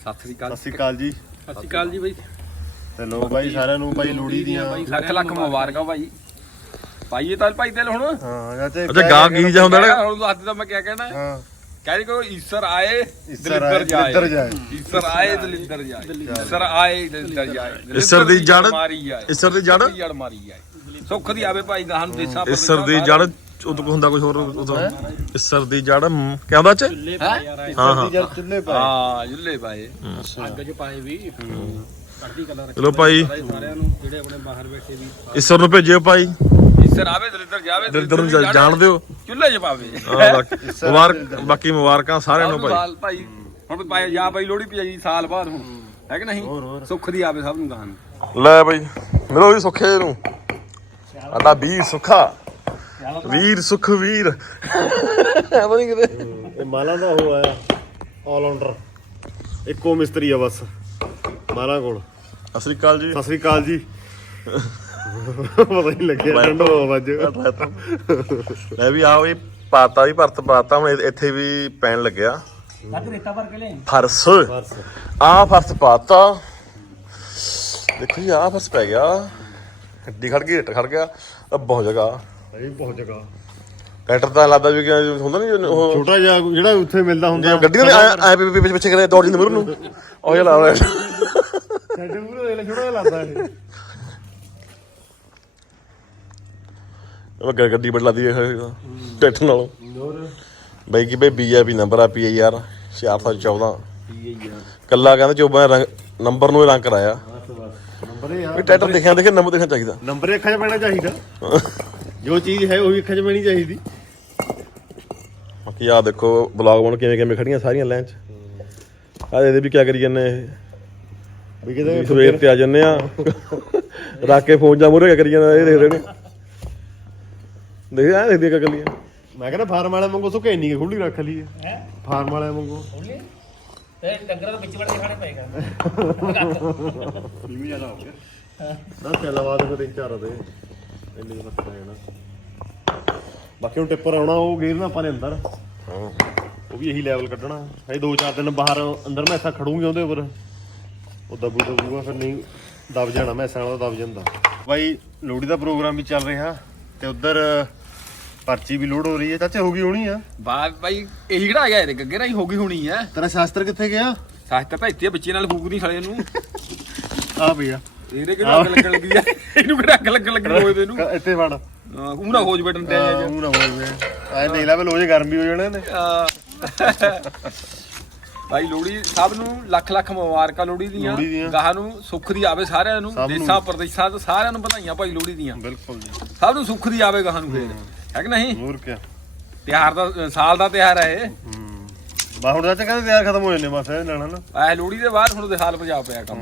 ਸਤਿ ਸ੍ਰੀ ਅਕਾਲ। ਸਤਿ ਸ਼੍ਰੀ ਅਕਾਲ ਜੀ। ਸਤਿ ਸ੍ਰੀ ਅਕਾਲ ਜੀ ਬਾਈ। ਤੇ ਲੋ ਬਾਈ ਸਾਰਿਆਂ ਨੂੰ ਬਾਈ ਲੋੜੀ ਦੀਆਂ। ਲੱਖ ਲੱਖ ਮੁਬਾਰਕਾਂ। ਭਾਈ ਪਾਈਏ ਤਾਂ ਭਾਈ ਦਿਲ ਹੁਣ। ਹਾਂ ਚਾਚੇ ਅੱਛਾ ਗਾ ਕੀ ਜਾ ਹੁੰਦਾ ਹੁਣ ਦੱਸ ਤਾਂ ਮੈਂ ਕੀ ਕਹਿਣਾ। ਹਾਂ। ਕਹਿੰਦੇ ਕੋ ਈਸ਼ਰ ਆਏ ਈਸ਼ਰ ਆਏ, ਦਲਿੱਦਰ ਜਾਏ। ਈਸ਼ਰ ਆਏ ਦਲਿੱਦਰ ਜਾਏ। ਈਸ਼ਰ ਆਏ ਦਲਿੱਦਰ ਜਾਏ। ਈਸ਼ਰ ਦੀ ਜੜ- ਮਾਰੀ ਜਾਏ ਈਸ਼ਰ ਦੀ ਜੜ? ਜੜ ਮਾਰੀ ਜਾਏ ਸੁੱਖ ਦੀ ਆਵੇ ਭਾਈ ਗਾਹਾਂ ਨੂੰ ਦੇਸਾਂ ਇਸਰ ਦੀ ਜੜ ਉਦੋਂ ਕੋ ਹੁੰਦਾ ਕੁਝ ਹੋਰ ਉਦੋਂ? ਇਸਰ ਦੀ ਜੜ ਮ, ਕਿਆ ਹੁੰਦਾ ਚ? ਹਾਂ? ਹਾਂ ਜਦ ਚੁੱਲ੍ਹੇ ਪਾਏ। ਹਾਂ ਜੁੱਲੇ ਭਾਈ ਅੱਗ ਚ ਪਾਏ ਵੀ। ਕਲਰ ਚਲੋ ਭਾਈ। ਸਾਰਿਆਂ ਨੂੰ ਜਿਹੜੇ ਆਪਣੇ ਬਾਹਰ ਬੈਠੇ ਵੀ। ਇਸਰ ਨੂੰ ਭੇਜਿਓ ਭਾਈ। ਈਸ਼ਰ ਆਵੇ ਦਲਿੱਦਰ ਜਾਵੇ ਦਿਲਦਰ ਨੂੰ ਜਾ- ਜਾਣ ਦਿਓ। ਚੁੱਲੇ 'ਚ ਪਾਵੇ। ਹਾਂ, ਬਾਕੀ- ਮੁਬਾਰਕ ਬਾਕੀ ਮੁਬਾਰਕਾਂ ਸਾਰਿਆਂ ਨੂੰ ਭਾਈ। ਸਾਲ ਭਾਈ। ਹੁਣ ਭਾਈ ਜਾਂ ਭਾਈ ਲੋਹੜੀ ਪਈ ਸਾਲ ਬਾਅਦ ਹੁਣ। ਹੈ ਕਿ ਨਹੀਂ? ਸੁੱਖ ਦੀ ਆਵੇ ਸਭ ਨੂੰ ਗਾਹਾਂ ਨੂੰ ਲੈ ਭਾਈ ਮਿਲੋ ਵੀ ਸੁੱਖੇ ਨੂੰ। ਸਾਡਾ ਵੀਰ ਸੁੱਖਾ। ਵੀਰ ਸੁਖ ਵੀਰ ਐਵੇਂ ਨਹੀਂ ਕਿਤੇ। ਇਹ ਮਾਲਾਂ ਦਾ ਉਹ ਆਇਆ ਆਲ ਰਾਉਂਡਰ ਇੱਕੋ ਮਿਸਤਰੀ ਆ ਬਸ ਮਾਲਾਂ ਕੋਲ। ਸਤਿ ਸ੍ਰੀ ਅਕਾਲ ਜੀ। ਸਤਿ ਸ਼੍ਰੀ ਅਕਾਲ ਜੀ। ਪਤਾ ਨਹੀਂ ਲੱਗਿਆ ਡੰਡੋ ਵੱਜ ਲੈ ਵੀ ਆਓ ਇਹ ਪਾਤਾ ਵੀ ਭਰਤ ਪਾਤਾ ਹੁਣ ਇਹ- ਇੱਥੇ ਵੀ ਪੈਣ ਲੱਗਿਆ। ਅੱਗ ਰੇਤਾ ਭਰ ਕੇ ਲੈ ਫਰਸ। ਬਸ ਆ ਫਰਸ ਪਾਤਾ। ਦੇਖੋ ਜੀ ਆ ਫਰਸ ਪੈ ਗਿਆ। ਹੱਡੀ ਖੜ ਗਈ ਹਿੱਟ ਖੜ ਗਿਆ। ਆ ਬਹੁਤ ਜਗ੍ਹਾ। ਭਾਈ ਬਹੁਤ ਜਗ੍ਹਾ। ਟਰੈਕਟਰ ਤਾਂ ਲੱਗਦਾ ਵੀ ਕਿ ਹੁੰਦਾ ਨਹੀਂ ਉਹ ਛੋਟਾ ਜਿਹਾ ਜਿਹੜਾ ਉੱਥੇ ਮਿਲਦਾ ਹੁੰਦਾ। ਗੱਡੀਆਂ ਦੇ ਐ ਪਿੱਛੇ ਪਿੱਛੇ ਕਰੇ ਦੌੜ ਜਿੰਦੇ ਮਰੂ ਨੂੰ। ਉਹ ਜਿਹਾ ਲਾ ਰਿਹਾ ਸਾਡੇ ਮੂਹਰੇ ਦੇਖ ਲੈ ਛੋਟਾ ਜਿਹਾ ਲੱਗਦਾ ਇਹ। ਉਹ ਗੱਡੀ ਬੜ ਲਾਦੀ ਟੈਟ ਨਾਲੋਂ। ਬਈ ਕੀ ਬਈ ਬੀਆਰਪੀ ਨੰਬਰ ਆ ਪੀ ਯਾਰ 414 ਕੱਲਾ ਕਹਿੰਦਾ ਚੋਬਾ ਰੰਗ ਨੰਬਰ ਨੂੰ ਹੀ ਰੰਗ ਕਰਾਇਆ। ਬਸ ਬਸ। ਨੰਬਰ ਇਹ ਆ। ਟਰੈਕਟਰ ਦੇਖਿਆ ਦੇਖੇ ਨੰਬਰ ਦੇਖਣਾ ਚਾਹੀਦਾ। ਨੰਬਰ ਇਹ ਅੱਖਾਂ 'ਚ ਪੈਣਾ ਚਾਹੀਦਾ। ਜੋ ਚੀਜ਼ ਹੈ ਉਹੀ ਅੱਖਾਂ 'ਚ ਪੈਣੀ ਚਾਹੀਦੀ। ਬਾਕੀ ਆ ਦੇਖੋ ਬਲੌਗ ਬਣ ਕਿਵੇਂ ਕਿਵੇਂ ਖੜੀਆਂ ਸਾਰੀਆਂ ਲਾਈਨ ਚ। ਆ ਇਹਦੇ ਵੀ ਕੀ ਕਰੀ ਜੰਨੇ ਇਹ? ਵੀ ਕਿਤੇ ਸਵੇਰ ਤੇ ਆ ਜੰਨੇ ਆ। ਰੱਖ ਕੇ ਫੋਨ ਜਾਂ ਮੂਰੇ ਕਰੀ ਜਾਂਦਾ ਇਹ ਦੇਖ ਰਹੇ ਨੇ। ਦੇਖ ਆ ਦੇਖਦੀ ਕਿਆ ਕਰੀਆਂ ਮੈਂ ਕਹਿੰਦਾ ਫਾਰਮ ਵਾਲਿਆਂ ਵਾਂਗੂ ਸੁੱਕੇ ਇੰਨੀ ਖੁੱਲੀ ਰੱਖ ਲਈਏ। ਹੈ? ਫਾਰਮ ਵਾਲਿਆਂ ਵਾਂਗੂ। ਤੇ ਡੰਗਰਾਂ ਦੇ ਵਿੱਚ ਵੜ ਕੇ ਖਾਣੇ ਪਏਗਾ। ਨਾ ਚੱਲ ਬਾਅਦ ਫਿਰ ਚਾਰ ਦੇ ਇੰਨੀ ਜਾਣਾ ਬਾਕੀ ਹੁਣ ਟਿੱਪਰ ਆਉਣਾ ਉਹ ਗੇਰਨਾ ਆਪਾਂ ਨੇ ਅੰਦਰ। ਉਹ ਵੀ ਇਹੀ ਲੈਵਲ ਕੱਢਣਾ। ਹਜੇ ਦੋ ਚਾਰ ਦਿਨ ਬਾਹਰ ਅੰਦਰ ਮੈਸਾ ਖੜੂਗੀ ਉਹਦੇ ਉੱਪਰ। ਉਹ ਦਬੂ ਦਬੂਗਾ ਫਿਰ ਨਹੀਂ ਦਬ ਜਾਣਾ ਮੈਸਾਂ ਵਾਲਾ ਦਬ ਜਾਂਦਾ। ਬਾਈ ਲੋਹੜੀ ਦਾ ਪ੍ਰੋਗਰਾਮ ਵੀ ਚੱਲ ਰਿਹਾ ਤੇ ਉਧਰ ਪਰਚੀ ਵੀ ਲੋਡ ਹੋ ਰਹੀ ਹੈ। ਚਾਚੇ ਹੋ ਗਈ ਹੋਣੀ ਆ? ਬਾਤ ਭਾਈ ਇਹੀ ਕਿਹੜਾ ਗਿਆ ਇਹਦੇ ਗੱਗੇ ਰਾਹੀਂ ਹੋ ਗਈ ਹੋਣੀ ਹੈ ਤੇਰਾ ਸ਼ਾਸਤਰ ਕਿੱਥੇ ਗਿਆ? ਸਾਖਤ ਤਾਂ ਇੱਥੇ ਆ, ਬੱਚੇ ਨਾਲ ਫੂਕਦੀ ਖਲੇ ਨੂੰ। ਆ। ਪਿਆ ਇਹਦੇ ਕਿਹੜਾ ਅੱਗ ਲੱਗਣ ਲੱਗੀ ਆ? ਇਹਨੂੰ ਕਿਹੜਾ ਅੱਗ ਲੱਗਣ ਲੱਗੀ ਹੋਏ ਤੇ ਇਹਨੂੰ? ਇੱਥੇ ਹਾਂ, ਉਹ ਨਾ ਖੋਜ ਬਟਨ ਤੇ ਆ ਜਾ। ਉਹ ਨਾ ਹੋਵੇ ਆਏ ਦੇਖ ਲੈ ਵੇ ਲੋਜੇ ਗਰਮ ਵੀ ਹੋ ਜਾਣੇ ਨੇ। ਭਾਈ ਲੋਹੜੀ ਸਭ ਨੂੰ ਲੱਖ ਲੱਖ ਮੁਬਾਰਕਾਂ ਲੋਹੜੀ ਦੀਆਂ। ਗਾਹਾਂ ਨੂੰ ਸੁੱਖ ਦੀ ਆਵੇ ਸਾਰਿਆਂ ਨੂੰ। ਨੂੰ। ਦੇਸਾਂ ਪ੍ਰਦੇਸਾਂ ਤੋਂ ਸਾਰਿਆਂ ਨੂੰ ਵਧਾਈਆਂ ਭਾਈ ਲੋਹੜੀ ਦੀਆਂ। ਬਿਲਕੁਲ ਜੀ। ਸਭ ਨੂੰ ਸੁੱਖ ਦੀ ਆਵੇ ਗਾਹਾਂ ਨੂੰ ਫੇਰ। ਹੈ। ਕਿ ਨਹੀਂ? ਹੋਰ ਕੀ ਤਿਉਹਾਰ ਦਾ ਸਾਲ ਦਾ ਤਿਉਹਾਰ ਹੈ ਇਹ। ਹੂੰ। ਬਾ ਹੁਣ ਚਾਚਾ ਕਹਿੰਦੇ ਤਿਆਰ ਖਤਮ ਹੋ ਜਾਂਦੇ ਬਸ ਇਹ ਨਾਲ ਹਨਾ ਐ ਲੋਹੜੀ ਦੇ ਬਾਅਦ ਹੁਣ ਦੇ ਹਾਲ ਪੰਜਾਬ ਪਿਆ ਕੰਮ।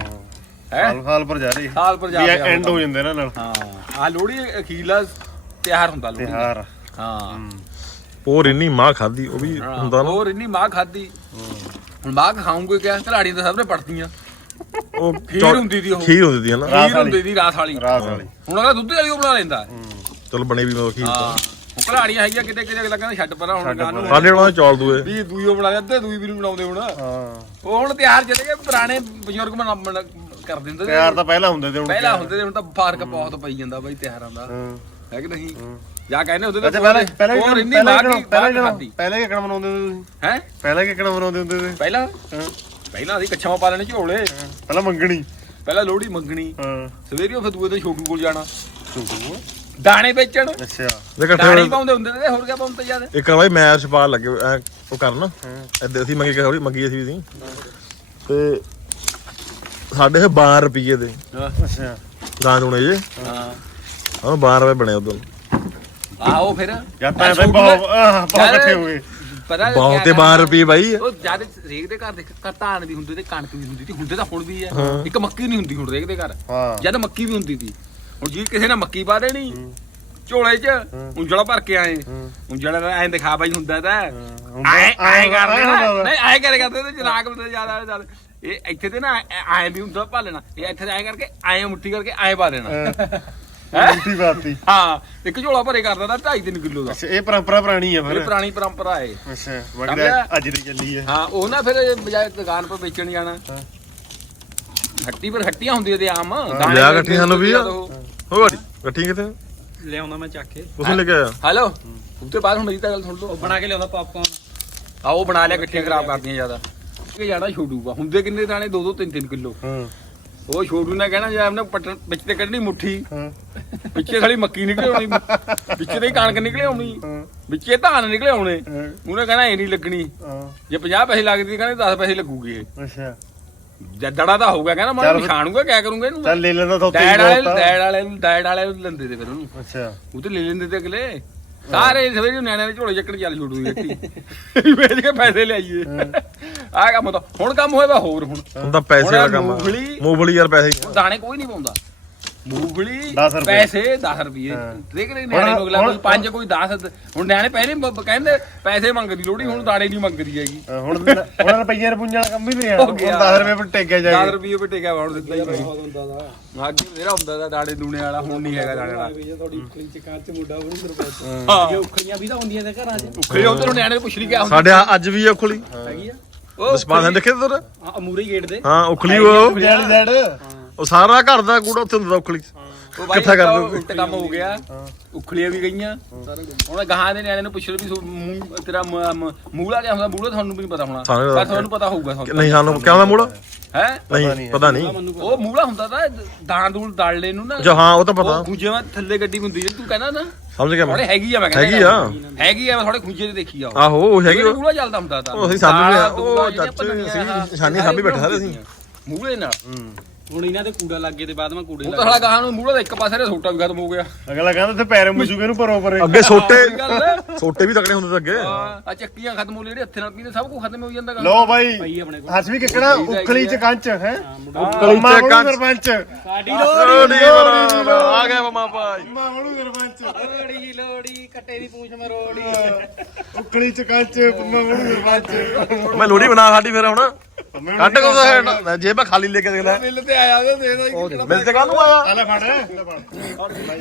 ਹੈ? ਸਾਲ ਸਾਲ ਪਰ ਜਾ ਰਹੀ ਸਾਲ ਪਰ ਜਾ ਵੀ ਰਿਹਾ ਐਂਡ ਹੋ ਜਾਂਦੇ ਇਹਨਾਂ ਨਾਲ। ਹਾਂ। ਆ ਲੋਹੜੀ ਅਖੀਰਲਾ ਤਿਉਹਾਰ ਹੁੰਦਾ ਲੋਹੜੀ ਦਾ। ਤਿਹਾਰ ਹਾਂ। ਹੋਰ ਇੰਨੀ ਮਾਂ ਖਾਦੀ ਉਹ ਵੀ ਹੁੰਦਾ ਨਾ। ਹੋਰ ਇੰਨੀ ਮਾਂ ਖਾਦੀ ਹੁਣ ਮਾਂ ਖਾਉਂਗੇ ਕਿਆ? ਘਲਾੜੀਆਂ ਤਾਂ ਸਭ ਨੇ ਪੜਤੀਆਂ ਉਹ ਖੀਰ ਚੌ- ਹੁੰਦੀ ਤੀ ਉਹ। ਖੀਰ ਹੁੰਦੀ ਸੀ ਨਾ। ਖੀਰ ਹੁੰਦੀ ਦੀ ਰਾਤ ਵਾਲੀ। ਰਾਤ ਵਾਲੀ। ਹੁਣ ਅਗਲਾ ਦੁੱਧ ਵਾਲੀ ਉਹ ਬਣਾ ਲੈਂਦਾ। ਚਲ ਬਣੇ ਵੀ ਮਤਲਬ ਖੀਰ ਹਾਂ। ਤਾਂ ਘਲਾੜੀਆਂ ਹੈਗੀਆਂ ਕਿਤੇ ਕਿਤੇ ਅਗਲਾ ਕਹਿੰਦਾ ਛੱਡ ਪਰਾਂ ਹੁਣ ਗਾਂ ਨੂੰ ਸਾਡੇ ਵਾਲਾ ਚੌਲ ਦੂਏ। ਵੀ ਦੂਈ ਉਹ ਬਣਾ ਲੈਂਦੇ ਦੂਈ ਵੀ ਨੂੰ ਬਣਾਉਂਦੇ ਹੁਣ। ਹਾਂ। ਉਹ ਹੁਣ ਤਿਆਰ ਚਲੇ ਗਏ ਪੁਰਾਣੇ ਬਜ਼ੁਰਗ ਬਣਾ ਬਣਾ- ਕਰ ਦਿੰਦੇ ਤੇ ਤਿਆਰ ਤਾਂ ਪਹਿਲਾਂ ਹੁੰਦੇ ਤੇ ਹੁਣ ਪਹਿਲਾਂ ਹੁੰਦੇ ਤੇ ਹੁਣ ਤਾਂ ਫ਼ਰਕ ਬਹੁਤ ਪਈ ਜਾਂਦਾ ਬਾਈ ਤਿਆਰਾਂ ਦਾ। ਹਾਂ। ਹੈ ਕਿ ਨਹੀਂ? ਜਾਂ ਕਹਿੰਦੇ ਉਹਦੇ ਅੱਛਾ ਪਹਿਲਾਂ ਪਹਿਲਾਂ ਹੋਰ ਇੰਨੀ ਪਹਿਲਾਂ ਮਾਂ ਕੀ ਪਹਿਲਾਂ ਪਹਿਲਾਂ ਕਿਹੜਾ ਮਨਾਉਂਦੇ ਹੁੰਦੇ ਤੁਸੀਂ? ਹੈ? ਪਹਿਲਾਂ ਕਿਹੜਾ ਮਨਾਉਂਦੇ ਹੁੰਦੇ ਸੀ ਪਹਿਲਾਂ? ਪਹਿਲਾਂ ਅਸੀਂ ਕੱਛਾਂ ਪਾ ਲੈਣੇ ਝੋਲੇ। ਪਹਿਲਾਂ ਮੰਗਣੀ। ਪਹਿਲਾਂ ਲੋਹੜੀ ਮੰਗਣੀ। ਹਾਂ। ਸਵੇਰੇ ਉਹ ਫਿਰ ਦੂਏ ਦਿਨ ਛੋਟੂ ਕੋਲ ਜਾਣਾ। ਝੂਠੂ ਦਾਣੇ ਵੇਚਣ। ਅੱਛਾ। ਦਾਣੇ ਪਾਉਂਦੇ ਹੁੰਦੇ ਤੇ ਹੋਰ ਕਿਆ ਪਾਉਂਦੇ ਯਾਰ ਇੱਕ ਵਾਰ ਮੈਚ ਪਾ ਲੱਗੇ ਉਹ ਕਰਨ। ਐਦਾਂ ਅਸੀਂ ਮੰਗੀ ਥੋੜੀ ਮੰਗੀ ਅਸੀਂ ਵੀ ਤੇ ਸਾਡੇ ਇਹ 12 ਰੁਪਏ ਦੇ। ਅੱਛਾ। ਗਾਂ ਦੁਣੇ ਜੇ। ਹਾਂ। ਉਹ 12 ਰੁਪਏ ਬਣੇ ਉਦੋਂ। ਆਓ ਫਿਰ। ਯਾਰ ਤਾਂ ਬਹੁਤ ਆਹ ਬਹੁਤ ਇਕੱਠੇ ਹੋ ਗਏ। ਪਤਾ ਬਹੁਤ ਤੇ 12 ਰੁਪਏ ਬਾਈ। ਉਹ ਜਦ ਰੇਗ ਦੇ ਘਰ ਦੇਖ ਘਰ ਧਾਨ ਵੀ ਹੁੰਦੇ ਤੇ ਕਣਕ ਵੀ ਹੁੰਦੀ ਸੀ। ਹੁੰਦੇ ਤਾਂ ਹੁਣ ਵੀ ਹੈ। ਇੱਕ ਮੱਕੀ ਨਹੀਂ ਹੁੰਦੀ ਹੁਣ ਰੇਗ ਦੇ ਘਰ। ਹਾਂ। ਜਦ ਮੱਕੀ ਵੀ ਹੁੰਦੀ ਸੀ। ਹੁਣ ਜੀ ਕਿਸੇ ਨੇ ਮੱਕੀ ਪਾ ਦੇਣੀ ਝੋਲੇ 'ਚ ਉਂਜਲਾ ਭਰ ਕੇ ਆਏ। ਉਂਜਲਾ ਦਾ ਐਂ ਦਿਖਾ ਬਾਈ ਹੁੰਦਾ ਤਾਂ। ਹੁੰਦਾ- ਐਂ ਐਂ ਐਂ ਕਰਦੇ ਹੁੰਦਾ ਨਾ। ਵਾ। ਨਹੀਂ ਐਂ ਕਰੇ ਕਰਦੇ ਤੇ ਜਨਾਕ ਬੰਦੇ ਜ਼ਿਆਦਾ ਜ਼ਿਆਦਾ। ਇਹ ਇੱਥੇ ਤੇ ਨਾ ਐਂ ਵੀ ਹੁੰਦਾ ਪਾ ਲੈਣਾ ਇਹ ਇੱਥੇ ਐਂ ਕਰਕੇ ਐਂ ਮੁੱਠੀ ਕਰਕੇ ਦੇਣਾ। ਹੈਂ? ਉਲਟੀ ਬਾਤੀ ਹਾਂ ਇੱਕ ਝੋਲਾ ਭਰੇ ਕਰਦਾ ਤਾਂ 2.5 ਕਿਲੋ ਦਾ। ਅੱਛਾ ਇਹ ਪਰੰਪਰਾ ਪੁਰਾਣੀ ਆ ਇਹ ਫਿਰ ਪੁਰਾਣੀ ਪਰੰਪਰਾ ਹੈ ਅੱਛਾ ਸਮਝਿਆ? ਮਗਰ ਅੱਜ ਦੀ ਚੱਲੀ ਹੈ ਹਾਂ ਉਹ ਨਾ ਫਿਰ ਬਜਾਏ ਦੁਕਾਨ 'ਤੇ ਵੇਚਣ ਜਾਣਾ। ਹੱਟੀ ਪਰ ਹੱਟੀਆਂ ਹੁੰਦੀਆਂ ਤੇ ਆਮ। ਲਿਆ ਪਰ ਗੱਠੀ ਸਾਨੂੰ ਵੀ। ਹੋਰ ਗੱਠੀ ਕਿਤੇ ਲਿਆਉਂਦਾ ਮੈਂ ਚੱਕ ਕੇ। ਉਸਨੇ ਲੈ ਕੇ ਆਇਆ। ਹੈਲੋ? ਉਸ ਤੋਂ ਬਾਅਦ ਹੁਣ ਮੇਰੀ ਤਾਂ ਗੱਲ ਸੁਣ ਲਓ। ਬਣਾ ਕੇ ਲਿਆਉਂਦਾ ਪਾਪਕੌਰਨ ਆ ਉਹ ਬਣਾ ਲਿਆ ਇਕੱਠੀਆਂ ਖਰਾਬ ਕਰਦੀਆਂ ਜ਼ਿਆਦਾ। ਕਿ ਜਾਣਾ ਛੋਟੂਗਾ ਹੁੰਦੇ ਕਿੰਨੇ ਦਾਣੇ? 2 2 3 3 ਕਿਲੋ। ਹਾਂ। ਉਹ ਛੋਟੂ ਨੇ ਕਹਿਣਾ ਜੇ ਆਪਨੇ ਪੱਟਣ ਵਿੱਚ ਤੇ ਕੱਢਣੀ ਮੁੱਠੀ। ਹਾਂ। ਵਿੱਚੇ ਸਾਲੀ ਮੱਕੀ ਨਿਕਲੇ ਆਉਣੀ ਵਿੱਚੇ ਤੇ ਕਣਕ ਨਿਕਲੇ ਆਉਣੀ ਹਾਂ। ਵਿੱਚੇ ਧਾਨ ਨਿਕਲੇ ਆਉਣੇ ਉਹਨੇ ਕਹਿਣਾ ਇਹ ਨਹੀਂ ਲੱਗਣੀ। ਹਾਂ। ਜੇ 50 ਪੈਸੇ ਲੱਗਦੀ ਕਹਿੰਦੇ 10 ਪੈਸੇ ਲੱਗੂਗੇ ਇਹ। ਅੱਛਾ। ਜਦ ਦੜਾ ਤਾਂ ਹੋਊਗਾ ਕਹਿੰਦਾ ਮੈਂ ਨਿਸ਼ਾਨੂਗਾ ਕਿਆ ਕਰੂੰਗਾ ਇਹਨੂੰ ਚੱਲ ਲੈ ਲੈਂਦਾ ਤਾਂ ਡੈਡ ਵਾਲੇ। ਡੈਡ ਵਾਲੇ ਨੂੰ ਡੈਡ ਵਾਲੇ ਨੂੰ ਲੈਂਦੇ ਤੇ ਫਿਰ ਉਹਨੂੰ। ਅੱਛਾ। ਉਹ ਤੇ ਲੈ ਲੈਂਦੇ ਤੇ ਅਗਲੇ। ਸਾਰੇ ਸਵੇਰੇ ਨਿਆਣਿਆਂ ਦੇ ਝੋਲੇ ਚੱਕਣ ਚੱਲ ਛੋੜੂ ਜੱਟੀ। ਵੇਚ ਕੇ ਪੈਸੇ ਲਿਆਈਏ ਆਹ ਕੰਮ ਤਾਂ ਹੁਣ ਕੰਮ ਹੋਇਆ ਵਾ ਹੋਰ ਹੁਣ। ਹੁਣ ਤਾਂ ਪੈਸੇ ਵਾਲਾ ਹੁਣ ਕੰਮ ਆ। ਮੂੰਗਫਲੀ- ਮੂੰਗਫਲੀ ਯਾਰ ਪੈਸੇ। ਹੁਣ ਦਾਣੇ ਕੋਈ ਨਹੀਂ ਪਾਉਂਦਾ। ਮੂੰਗਫਲੀ ਦਸ ਰੁਪਏ। ਪੈਸੇ 10 ਰੁਪਏ। ਦੇਖ ਰਹੇ ਨਿਆਣੇ ਹੁਣ- ਕੋਈ ਪੰਜ ਕੋਈ 10 ਹੁਣ ਨਿਆਣੇ ਪਹਿਲੇ ਬ- ਬ- ਕਹਿੰਦੇ ਪੈਸੇ ਮੰਗਦੀ ਲੋੜੀ ਹੁਣ ਦਾਣੇ ਨਹੀਂ ਮੰਗਦੀ ਹੈਗੀ। ਹਾਂ, ਹੁਣ ਹੁਣ ਰੁਪਈਏ ਰੁਪਈਆਂ ਦਾ ਕੰਮ ਹੀ ਨਹੀਂ ਆ। ਹੁਣ ਗਿਆ। 10 ਰੁਪਏ ਪਰ ਟੇਕਿਆ 10 ਜਾਏ ਰੁਪਏ पे ਟੇਕਾ ਹੁਣ ਦਿੱਤਾ ਹੀ ਭਾਈ ਹੁੰਦਾ ਅੱਗੇ ਮੇਰਾ ਹੁੰਦਾ ਦਾ ਦਾਣੇ ਦੂਣੇ ਵਾਲਾ ਹੁਣ ਨਹੀਂ ਹੈਗਾ ਦਾਣੇ ਵਾਲਾ। ਵੀ ਥੋੜੀ ਉਖਲੀ ਚ ਕਾਂਚ ਮੁੰਡਾ ਉਹਨੂੰ ਸਰਪੰਚ ਹਾਂ। ਇਹ ਉਖਲੀਆਂ ਵੀ ਤਾਂ ਹੁੰਦੀਆਂ ਨੇ ਘਰਾਂ 'ਚ। ਉਖੜੇ ਉਧਰ ਨਿਆਣੇ ਨੂੰ ਪੁੱਛ ਲਈ ਕਿਆ ਹੁੰਦਾ। ਸਾਡੇ ਅੱਜ ਵੀ ਆ ਉਖਲੀ। ਹੈਗੀ ਆ। ਦਸਪਾਨ ਨੇ ਦੇਖੇ ਤੇਰੇ ਆ ਅਮੂਰੇ ਗੇਟ ਦੇ। ਹਾਂ ਉਖਲੀ ਉਹ। ਜੜ ਜੜ ਉਹ ਸਾਰਾ ਘਰ ਦਾ ਕੂੜਾ ਉੱਥੇ ਹੁੰਦਾ ਉਖਲੀ। ਉਹ ਬਾਈ ਇਕੱਠਾ ਕਰ ਦਿਓ। ਉਲਟ ਕੰਮ ਹੋ ਗਿਆ। ਉਖਲੀਆਂ ਵੀ ਗਈਆਂ। ਹੁਣ ਗਾਹਾਂ ਦੇ ਨਿਆਣੇ ਨੂੰ ਪੁੱਛ ਲਓ ਵੀ ਤੇਰਾ ਮੂਲਾ ਕਿਆ ਹੁੰਦਾ? ਮੂਲਾ ਤੁਹਾਨੂੰ ਵੀ ਨਹੀਂ ਪਤਾ ਹੋਣਾ। ਪਰ ਤੁਹਾਨੂੰ ਪਤਾ ਹੋਊਗਾ ਨਹੀਂ ਸਾਨੂੰ ਕਿਉਂ ਦਾ ਮੂੜਾ ਹੈ? ਨਹੀਂ ਪਤਾ ਨਹੀਂ ਉਹ ਮੂਲਾ ਹੁੰਦਾ ਤਾਂ ਦਾਣ ਦੂਲ ਦਾਲੇ ਨੂੰ ਨਾ। ਜੋ ਹਾਂ ਉਹ ਤਾਂ ਪਤਾ। ਉਹ ਵਿੱਚ ਥੱਲੇ ਗੱਡੀ ਹੁੰਦੀ ਜਿਹੜੀ ਤੂੰ ਕਹਿੰਦਾ ਨਾ। ਸਮਝ ਗਿਆ ਥੋੜੇ ਮੈਂ ਹੈਗੀ ਆ ਮੈਂ ਹੈਗੀ ਆ। ਹੈਗੀ ਆ ਮੈਂ ਥੋੜੇ ਖੁੰਝੇ ਤੇ ਦੇਖੀ ਆ ਉਹ। ਆਹੋ ਉਹ ਹੈਗੀ ਉਹ ਮੂਲਾ ਚੱਲਦਾ ਹੁੰਦਾ ਤਾਂ। ਉਹ ਅਸੀਂ ਦਾਲਾਂ, ਉਹ ਚਾਚੇ ਅਸੀਂ ਨਿਸ਼ਾਨੀ ਸਾਹਮਣੇ ਬੈਠੇ ਸਾਰੇ ਅਸੀਂ ਮੂਲੇ ਨਾਲ। ਹੁਣ ਇਹਨਾਂ ਦੇ ਕੂੜਾ ਲੱਗੇ ਤੇ ਬਾਅਦ ਮੈਂ ਕੂੜੇ ਉਹ ਤਾਂ ਸਾਲਾ ਗਾਹਾਂ ਨੂੰ ਮੂਲਾ ਦਾ ਇੱਕ ਪਾਸੇ ਦਾ ਛੋਟਾ ਵੀ ਖਤਮ ਹੋ ਗਿਆ। ਅਗਲਾ ਕਹਿੰਦਾ ਤੇ ਪੈਰ ਮੁਜੂਗੇ ਨੂੰ ਪਰੋ ਪਰੇ। ਅੱਗੇ ਛੋਟੇ। ਛੋਟੇ ਵੀ ਤਕੜੇ ਹੁੰਦੇ ਤੇ ਅੱਗੇ। ਆ ਚੱਕੀਆਂ ਖਤਮ ਹੋ ਜਿਹੜੇ ਹੱਥੇ ਨਾਲ ਪੀਂਦੇ ਸਭ ਕੁਝ ਖਤਮ ਹੋ ਜਾਂਦਾ ਗਾ। ਲੋ ਬਾਈ ਪਈ ਆਪਣੇ ਕੋਲ ਹੱਸ ਵੀ ਕਿਕਣਾ ਉਖਲੀ ਚ ਕੰਚ ਹੈ? ਉਖਲੀ ਚ ਕੰਚ। ਸਰਪੰਚ। ਸਾਡੀ ਲੋੜੀ ਆ ਗਿਆ ਮਮਾ ਭਾਈ। ਮਾਂ ਬੜੂ ਸਰਪੰਚ। ਲੋੜੀ ਲੋੜੀ ਕੱਟੇ ਦੀ ਪੂੰਛ ਮਰੋੜੀ ਉਖਲੀ ਚ ਕੰਚ ਮਾਂ ਬੜੂ ਸਰਪੰਚ। ਮੈਂ ਲੋੜੀ ਬਣਾ ਸਾਡੀ ਫਿਰ ਹੁਣ। ਕੱਢ ਕੋ ਦਾ ਜੇ ਮੈਂ ਖਾਲੀ ਲੈ ਕੇ ਦੇਣਾ ਮਿਲ ਤੇ ਆਇਆ ਉਹਦੇ ਦੇ ਦੋ ਮਿਲ ਤੇ ਕਾਹਨੂੰ ਆਇਆ? ਆਲੇ ਫੜ ਲੈ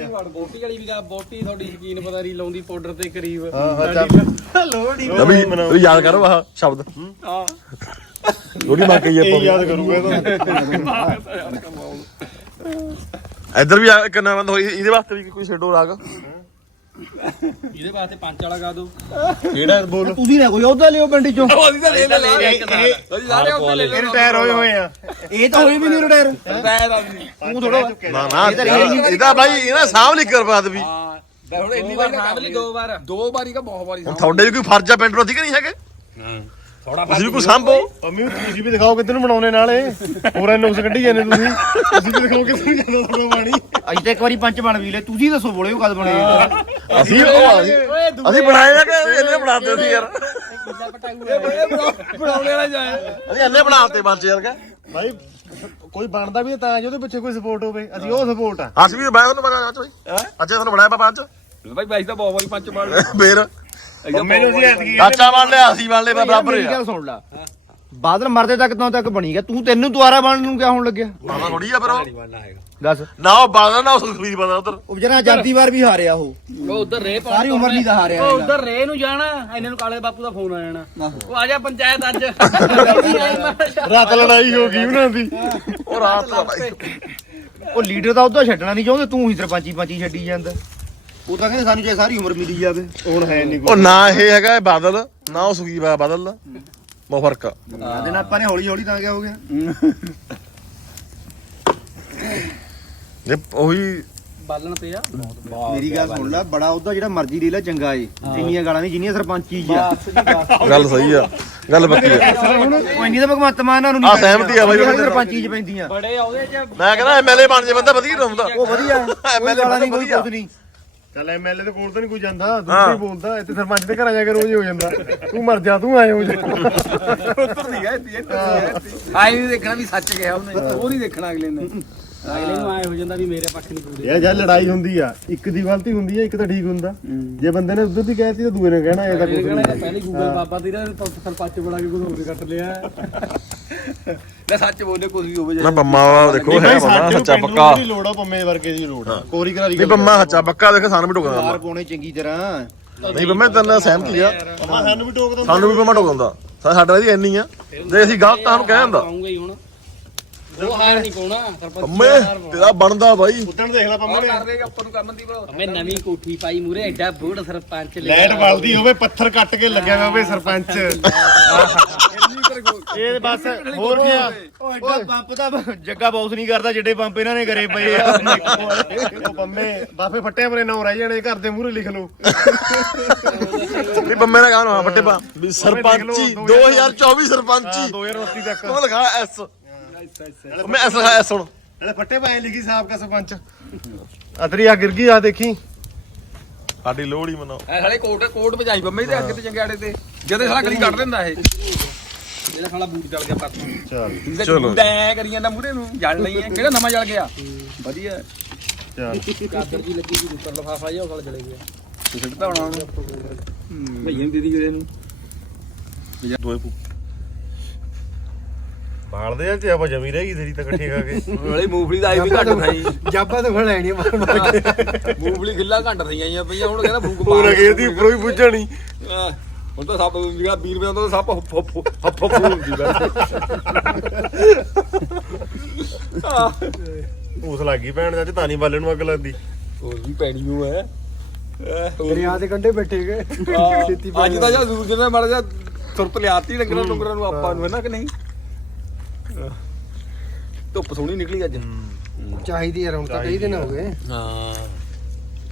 ਫੜ। ਬੋਟੀ ਵਾਲੀ ਵੀ ਗਾ ਬੋਟੀ ਤੁਹਾਡੀ ਯਕੀਨ ਪਤਾ ਨਹੀਂ ਲਾਉਂਦੀ ਪਾਊਡਰ ਤੇ ਕਰੀਬ। ਲੋੜੀ ਯਾਦ ਕਰੋ ਆਹ ਸ਼ਬਦ। ਹਾਂ। ਲੋੜੀ ਮੰਗ ਕੇ ਇਹ ਯਾਦ ਕਰੂਗਾ ਇਹ ਤਾਂ। ਇੱਧਰ ਵੀ ਆ- ਇੱਕ ਨਵਾਂ ਬੰਦ ਹੋਈ ਇਹਦੇ ਵਾਸਤੇ ਵੀ ਕੋਈ ਛੇਡੋ ਰਾਗ? ਇਹਦੇ ਵਾਸਤੇ ਪੰਜ ਵਾਲਾ ਗਾ ਦੋ। ਕਿਹੜਾ ਬੋਲ? ਤੁਸੀਂ ਨਾ ਕੋਈ ਉਹਦਾ ਲਿਓ ਪਿੰਡ ਚੋਂ। ਉਹਦੀ ਤਾਂ ਲੈ ਲੈ ਲੈ ਅਸੀਂ ਸਾਰੇ ਉੱਤੇ ਲੈ ਇਹ ਲੈ ਰਿਟਾਇਰ ਹੋਏ ਹੋਏ ਆ। ਇਹ ਤਾਂ ਹੋਈ ਵੀ ਨਹੀਂ ਰਿਟਾਇਰ। ਰਿਟਾਇਰ ਆ ਵੀ ਤੂੰ ਥੋੜਾ ਨਾ ਨਾ ਇਹਦਾ ਬਾਈ ਇਹਨਾਂ ਸਾਹਮ ਨਹੀਂ ਕਰ ਬਾਤ ਵੀ। ਹਾਂ ਬੈ ਹੁਣ ਇੰਨੀ ਵਾਰ ਵਾਰ ਲਈ ਦੋ ਵਾਰ। ਦੋ ਵਾਰੀ ਕਾ ਬਹੁਤ ਵਾਰੀ ਤੁਹਾਡੇ ਵੀ ਕੋਈ ਫਰਜ਼ ਆ ਪਿੰਡ ਨੂੰ? ਠੀਕ ਨਹੀਂ ਹੈਗੇ? ਥੋੜਾ ਤੁਸੀਂ ਵੀ ਕੋਈ ਸੰਭੋ। ਅੰਮੀ ਤੁਸੀਂ ਵੀ ਦਿਖਾਓ ਕਿੱਧਰ ਨੂੰ ਬਣਾਉਣੇ ਨਾਲੇ। ਪੂਰਾ ਨੁਕਸ ਕੱਢੀ ਜਾਂਦੇ ਤੁਸੀਂ। ਤੁਸੀਂ ਵੀ ਦਿਖਾਓ ਕਿੱਧਰ ਨੂੰ ਜਾਂਦਾ ਤੁਹਾਡਾ ਪਾਣੀ। ਅੱਜ ਤਾਂ ਇੱਕ ਵਾਰੀ ਪੰਚ ਬਣ ਵੀ ਲੈ ਤੁਸੀਂ ਦੱਸੋ ਬੋਲੇ ਉਹ ਕਦ ਬਣੇ ਅਸੀਂ ਉਹ ਅਸੀਂ ਅਸੀਂ ਬਣਾਏ ਨਾ ਕਿ ਇਹਨੇ ਬਣਾਤੇ ਸੀ ਯਾਰ? ਬਣਾਉਣੇ ਵਾਲਾ ਜਾਏ ਅਸੀਂ ਇਹਨੇ ਬਣਾਤੇ ਬੰਚ ਯਾਰ ਕਿ। ਭਾਈ ਕੋਈ ਬਣਦਾ ਵੀ ਤਾਂ ਜੇ ਉਹਦੇ ਪਿੱਛੇ ਕੋਈ ਸਪੋਰਟ ਹੋਵੇ। ਅਸੀਂ ਉਹ ਸਪੋਰਟ ਆ। ਅਸੀਂ ਵੀ ਬਣਾਇਆ ਉਹਨੂੰ ਬਣਾ ਅੱਛਾ ਤੁਹਾਨੂੰ ਬਣਾਇਆ ਪਾ ਪੰਜ। ਭਾਈ ਬਾਈ ਤਾਂ ਬਹੁਤ ਵਾਰੀ ਪੰਜ ਮਾਰ ਫੇਰ? ਮੈਨੂੰ ਸੀ ਐਤਕੀ ਚਾਚਾ ਬਣ ਲਿਆ। ਅਸੀਂ ਬਣ ਲਿਆ ਬਰਾਬਰ ਮੇਰੀ ਆ ਗੱਲ ਸੁਣ ਲੈ। ਬਾਦਲ ਮਰਦੇ ਤੱਕ ਤਾਂ ਤੱਕ ਬਣੀ ਗਿਆ। ਤੂੰ ਤੈਨੂੰ ਦੁਆਰਾ ਬਣਨ ਨੂੰ ਕਿਆ ਹੋਣ ਲੱਗਿਆ? ਮਾਮਾ ਥੋੜੀ ਆ ਫਿਰ ਉਹ। ਦੱਸ। ਨਾ ਉਹ ਬਾਦਲ ਨਾ ਉਹ ਸੁਖਵੀਰ ਬਣਾ ਉਧਰ। ਉਹ ਵਿਚਾਰਾ ਆਜ਼ਾਦੀ ਵਾਰ ਵੀ ਹਾਰਿਆ ਉਹ। ਉਹ ਉਧਰ ਰੇ ਸਾਰੀ ਉਮਰ ਨਹੀਂ ਦਾ ਹਾਰਿਆ ਉਹ। ਉਧਰ ਰੇ ਨੂੰ ਜਾਣਾ ਇਹਨਾਂ ਨੂੰ ਕਾਲੇ ਬਾਪੂ ਦਾ ਫੋਨ ਆ ਜਾਣਾ। ਉਹ ਆ ਜਾ ਪੰਚਾਇਤ ਅੱਜ। ਰਾਤ ਲੜਾਈ ਹੋ ਗਈ ਉਹਨਾਂ ਦੀ। ਉਹ ਰਾਤ ਦਾ ਬਾਈ ਉਹ ਲੀਡਰ ਤਾਂ ਉਹਦਾ ਛੱਡਣਾ ਨਹੀਂ ਚਾਹੁੰਦੇ ਤੂੰ ਹੀ ਸਰਪੰਚੀ ਪੰਚੀ ਛੱਡੀ ਜਾਂਦਾ। ਉਹ ਤਾਂ ਕਹਿੰਦੇ ਸਾਨੂੰ ਚਾਹੇ ਸਾਰੀ ਉਮਰ ਮਿਲੀ ਜਾਵੇ। ਹੁਣ ਹੈ ਨਹੀਂ ਉਹ ਨਾ ਇਹ ਹੈਗਾ ਇਹ ਬਾਦਲ ਨਾ ਉਹ ਸੁਖੀ ਬਾ ਬਾਦਲ। ਦਾ ਬਹੁਤ ਫ਼ਰਕ ਆ। ਦੇ ਨਾਲ ਆਪਾਂ ਨੇ ਹੌਲੀ ਹੌਲੀ ਤਾਂ ਕਿਆ ਹੋ ਗਿਆ। ਜੇ ਉਹੀ ਬਾਲਣ ਤੇ ਆ। ਮੇਰੀ ਗੱਲ ਸੁਣ ਲੈ ਬੜਾ ਉਹਦਾ ਜਿਹੜਾ ਮਰਜ਼ੀ ਲੈ ਲੈ ਚੰਗਾ ਏ। ਜਿੰਨੀਆਂ ਗਾਲਾਂ ਨਹੀਂ ਜਿੰਨੀਆਂ ਸਰਪੰਚੀ ਜੀ ਆ। ਗੱਲ ਸਹੀ ਆ ਗੱਲ ਪੱਕੀ ਆ। ਉਹ ਇੰਨੀ ਤਾਂ ਭਗਵੰਤ ਮਾਨ ਨਾਲ ਨੂੰ ਆਹ ਸਹਿਮਤੀ ਆ ਬਾਈ ਉਹਦੀ। ਸਰਪੰਚੀ ਚ ਪੈਂਦੀਆਂ। ਬੜੇ ਉਹਦੇ ਚ ਮੈਂ ਕਹਿੰਦਾ ਐਮਐਲਏ ਬਣ ਜੇ ਬੰਦਾ ਵਧੀਆ ਰਹੂੰਦਾ ਉਹ ਵਧੀਆ। ਕੋਈ ਐਮਐਲਏ ਗਾਲਾਂ ਨਹੀਂ ਕੋਈ ਵਧੀਆ। ਕੁਝ ਨਹੀਂ। ਚੱਲ ਐਮਐਲਏ ਦੇ ਕੋਲ ਤਾਂ ਨਹੀਂ ਕੋਈ ਜਾਂਦਾ ਦੂਜੇ ਹੀ। ਬੋਲਦਾ ਇੱਥੇ ਸਰਪੰਚ ਦੇ ਘਰਾਂ ਜਾ ਕੇ ਰੋਜ਼ ਹੀ ਹੋ ਜਾਂਦਾ। ਤੂੰ ਮਰ ਜਾ ਤੂੰ ਆਏ ਹੋ ਜਾ। ਉੱਤਰ ਨਹੀਂ ਗਏ ਤੀ ਆਈ ਨਹੀਂ ਦੇਖਣਾ ਵੀ ਸੱਚ ਗਿਆ ਉਹਨੇ। ਉਹ ਨਹੀਂ ਦੇਖਣਾ ਅਗਲੇ ਨੇ। ਅਗਲੇ ਨੂੰ ਆਏ ਹੋ ਜਾਂਦਾ ਵੀ ਮੇਰੇ ਪੱਖ ਨਹੀਂ ਪੂਰੇ। ਇਹ ਜਦ ਲੜਾਈ ਹੁੰਦੀ ਆ ਇੱਕ ਦੀ ਗਲਤੀ ਹੁੰਦੀ ਆ ਇੱਕ ਤਾਂ ਠੀਕ ਹੁੰਦਾ। ਜੇ ਬੰਦੇ ਨੇ ਉਧਰ ਦੀ ਕਹਿਤੀ ਤਾਂ ਦੂਏ ਨੇ ਕਹਿਣਾ ਇਹ ਤਾਂ ਕੁਝ ਨਹੀਂ। ਪਹਿਲੇ ਗੂਗਲ ਬਾਬਾ ਦੀ ਨਾ ਸਰਪੰਚ ਬਣਾ ਕੇ ਕੋਈ ਹੋਰ ਕੱਟ ਲਿਆ। ਲੈ ਸੱਚ ਬੋਲੇ ਕੁਝ ਵੀ ਹੋਵੇ ਨਾ ਬੰਮਾ ਵਾ ਦੇਖੋ ਹੈ ਬੰਮਾ ਸੱਚਾ ਪੱਕਾ। ਦੀ ਲੋੜ ਆ ਪੰਮੇ ਵਰਗੇ ਦੀ ਲੋੜ ਆ। ਕੋਰੀ ਕਰਾਰੀ ਨਹੀਂ ਬੰਮਾ ਸੱਚਾ ਪੱਕਾ ਦੇਖ ਸਾਨੂੰ ਵੀ ਟੋਕ ਮਾਰ ਪਾਉਣੇ ਚੰਗੀ ਤਰ੍ਹਾਂ। ਨਹੀਂ ਬੰਮਾ ਤੇਰੇ ਨਾਲ ਸਹਿਮਤੀ ਆ। ਪੰਮਾ ਸਾਨੂੰ ਵੀ ਟੋਕ ਦਿੰਦਾ ਸਾਨੂੰ ਵੀ ਬੰਮਾ ਟੋਕ ਦਿੰਦਾ ਸਾ- ਸਾਡਾ ਇਹਦੀ ਇੰਨੀ ਆ। ਜੇ ਅਸੀਂ ਗਲਤ ਤਾਂ ਸਾਨੂੰ ਕਹਿ ਹੀ ਹੁਣ। ਉਹ ਹਾਰ ਨਹੀਂ ਪਾਉਣਾ ਸਰਪੰਚ ਬੰਮੇ ਤੇਰਾ ਬਣਦਾ ਬਾਈ। ਉਦਣ ਦੇਖ ਲੈ ਪੰਮੇ ਆਹ ਨੇ ਕਰ ਦੇਗਾ ਆਪਾਂ ਨੂੰ ਕੰਮ ਦੀ ਬਰੋ ਮੈਂ ਨਵੀਂ ਕੋਠੀ ਪਾਈ ਮੂਰੇ ਐਡਾ ਬੂੜ ਸਰਪੰਚ ਲੈ ਲਾਈਟ ਬਲਦੀ ਹੋਵੇ ਪੱਥਰ ਕੱਟ ਕੇ ਲੱਗਿਆ ਹੋਵੇ ਸਰਪੰਚ। ਇਹ ਬਸ ਹੋਰ ਕੀ ਆ? ਉਹ ਐਡਾ ਪੰਪ ਦਾ ਜੱਗਾ ਬਾਉਸ ਨਹੀਂ ਕਰਦਾ ਜਿੱਡੇ ਪੰਪ ਇਹਨਾਂ ਨੇ ਕਰੇ ਪਏ ਆ। ਉਹ ਪੰਮੇ ਬਾਫੇ ਫੱਟਿਆਂ ਪਰੇ ਨਾਂ ਰਹਿ ਜਾਣੇ ਘਰ ਦੇ ਮੂਹਰੇ ਲਿਖ ਲਓ। ਨਹੀਂ ਬੰਮੇ ਨੇ ਕਹਾਂ ਫੱਟੇ ਪਾ। ਵੀ ਸਰਪੰਚੀ 2024 ਸਰਪੰਚੀ। 2029 ਤੱਕ। ਉਹ ਲਿਖਾ ਐਸ? ਮੈਂ ਐਸ ਲਿਖਾ ਐਸ ਹੁਣ ਨਾਲੇ ਫੱਟੇ ਪਾਏ ਲਿਖੀ ਸਾਬਕਾ ਸਰਪੰਚ। ਅਤਰੀ ਆ ਗਿਰ ਗਈ ਆ ਦੇਖੀ। ਸਾਡੀ ਲੋੜ ਹੀ ਮਨਾਓ। ਐ ਸਾਲੇ ਕੋਟ ਕੋਟ ਭਜਾਈ ਬੰਮੇ ਦੇ ਅੱਗੇ ਤੇ ਚੰਗਿਆੜੇ ਤੇ। ਜਦੇ ਸਾਲਾ ਕਲੀ ਕੱਢ ਦਿੰਦਾ ਇਹ। ਇਹਦਾ ਸਾਲਾ ਬੂਟ ਚੱਲ ਗਿਆ ਪਰਸੋਂ ਚੱਲ। ਚਲੋ। ਐ ਕਰੀ ਜਾਂਦਾ ਮੂਰੇ ਨੂੰ। ਜਲ ਨਹੀਂ ਹੈ। ਕਿਹੜਾ ਨਵਾਂ ਜਲ ਗਿਆ? ਵਧੀਆ। ਚੱਲ। ਕਾਦਰ ਜੀ ਲੱਗੀ ਜੀ ਉੱਪਰ ਲਫਾਫਾ ਜਿਹਾ ਉਹ ਸਾਲ ਚਲੇ ਗਿਆ। ਤੂੰ ਸਿੱਟਦਾ ਹੋਣਾ ਉਹਨੂੰ। ਭਈਏ ਨੂੰ ਦੀਦੀ ਜਿਹੜੇ ਨੂੰ। ਦੋਏ ਪੂ ਬਾਲਦੇ ਆ ਤੇ ਆਪਾਂ ਜਮੀ ਰਹਿ ਗਈ ਤੇਰੀ ਤਾਂ ਇਕੱਠੇ ਖਾ ਕੇ। ਵਾਲੀ ਮੂੰਗਫਲੀ ਦਾ ਆਈ ਵੀ ਘੱਟ ਥਾਈ ਜਾਬਾ ਤਾਂ ਫੜ ਲੈਣੀ ਮਾਰ ਮਾਰ ਮੂੰਗਫਲੀ ਖਿੱਲਾ ਘੱਟ ਥਈਆਂ ਆਈਆਂ ਪਈਆਂ ਹੁਣ ਕਹਿੰਦਾ ਫੂਕ ਪੂਰਾ ਗੇਦੀ ਉੱਪਰੋਂ ਹੀ। ਪੁੱਜਣੀ ਆਹ, ਹੁਣ ਤਾਂ ਸੱਪ ਜਿਹੜਾ 20 ਰੁਪਏ ਹੁੰਦਾ ਤਾਂ ਸੱਪ ਹੱਫ ਹੱਫ ਹੱਫ ਹੱਫ ਹੁੰਦੀ ਬਸ ਉਸ ਲੱਗੀ ਭੈਣ ਦਾ ਤੇ ਤਾਂ ਨਹੀਂ ਬਾਲੇ ਨੂੰ ਅੱਗ ਲੱਗਦੀ। ਹੋਰ ਵੀ ਪੈਣੀ ਓ ਹੈ ਆਹ, ਹੋਰ ਦਰਿਆ ਦੇ ਕੰਢੇ ਬੈਠੇ ਗਏ। ਆਹ, ਅੱਜ ਤਾਂ ਜਾਂ ਸੂਰਜ ਨੇ ਮੜ ਜਾ ਸੁਰਤ ਲਿਆਤੀ ਡੰਗਰਾਂ ਡੁੰਗਰਾਂ ਨੂੰ ਆਪਾਂ ਨੂੰ ਹੈ ਨਾ ਕਿ ਨਹੀਂ? ਆਹ, ਧੁੱਪ ਸੋਹਣੀ ਨਿਕਲੀ ਅੱਜ। ਚਾਹੀਦੀ ਯਾਰ ਹੁਣ ਤਾਂ ਕਈ ਦਿਨ ਹੋ ਗਏ। ਹਾਂ।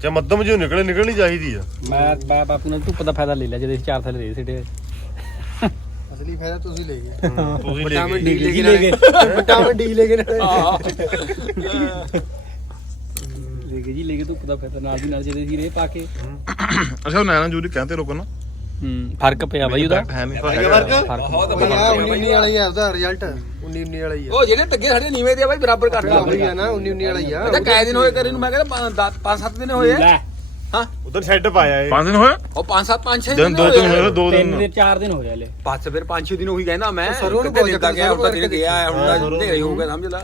ਜੇ ਮੱਧਮ ਜਿਹਾ ਨਿਕਲੇ ਨਿਕਲਣੀ ਚਾਹੀਦੀ ਆ। ਮੈਂ ਬਾ ਬਾਪੂ ਨੇ ਧੁੱਪ ਦਾ ਫਾਇਦਾ ਲੈ ਲਿਆ ਜਦੋਂ ਅਸੀਂ ਚਾਰ ਥੱਲੇ ਰਹੇ ਸਿੱਟੇ ਅਸਲੀ ਫਾਇਦਾ ਤੁਸੀਂ ਲੈ ਗਏ। ਤੁਸੀਂ ਲੈ ਗਏ। ਡੀ ਲੈ ਗਏ। ਵਿਟਾਮਿਨ ਡੀ ਲੈ ਗਏ ਲੈ ਕੇ ਜੀ ਲੈ ਕੇ ਧੁੱਪ ਦਾ ਫਾਇਦਾ ਨਾਲ ਦੀ ਨਾਲ ਜਦੋਂ ਅਸੀਂ ਰੇ ਪਾ ਕੇ। ਅੱਛਾ ਉਹ ਨੈਣਾ ਜੂਰੀ ਕਹਿੰਦੇ ਲੋਕਾਂ ਨੂੰ। ਹੂੰ ਫ਼ਰਕ ਪਿਆ ਬਾਈ ਉਹਦਾ। ਹੈ ਨਹੀਂ ਬਹੁਤ ਉਹ ਆ 19 19 ਵਾਲਾ ਹੀ ਆ ਉਹਦਾ ਰਿਜ਼ਲਟ 19 19 ਵਾਲਾ ਹੀ ਆ। ਉਹ ਜਿਹੜੇ ਟੱਗੇ ਸਾਡੇ ਨੀਵੇਂ ਦੇ ਆ ਬਾਈ ਬਰਾਬਰ ਕਰ ਲਿਆ ਉਹੀ ਆ ਨਾ 19 19 ਵਾਲਾ ਹੀ ਆ। ਇਹਦਾ ਕਾਇ ਦਿਨ ਹੋਏ ਤੇਰੇ ਨੂੰ? ਮੈਂ ਕਹਿੰਦਾ 5-7 ਦਿਨ ਹੋਏ ਆ। ਲੈ। ਹਾਂ। ਉਧਰ ਸ਼ੈੱਡ ਪਾਇਆ ਏ ਪੰਜ ਦਿਨ ਹੋਇਆ ਉਹ 5-7 5-6 ਦਿਨ ਦਿਨ ਦੋ ਤਿੰਨ ਹੋਏ ਦੋ ਤਿੰਨ ਦਿਨ। ਦੇ ਚਾਰ ਦਿਨ ਹੋ ਗਏ ਹਲੇ। ਬਸ ਫਿਰ 5-6 ਦਿਨ ਉਹੀ ਕਹਿੰਦਾ ਮੈਂ। ਸਰੋਂ ਨੂੰ ਬਹੁਤ ਦਿਨ ਤੱਕ ਗਿਆ ਹੁਣ ਤਾਂ ਦਿਨ ਗਿਆ ਹੁਣ ਤਾਂ ਸਰੋਂ ਨੇੜੇ ਹੋ ਗਿਆ ਸਮਝ ਲੈ।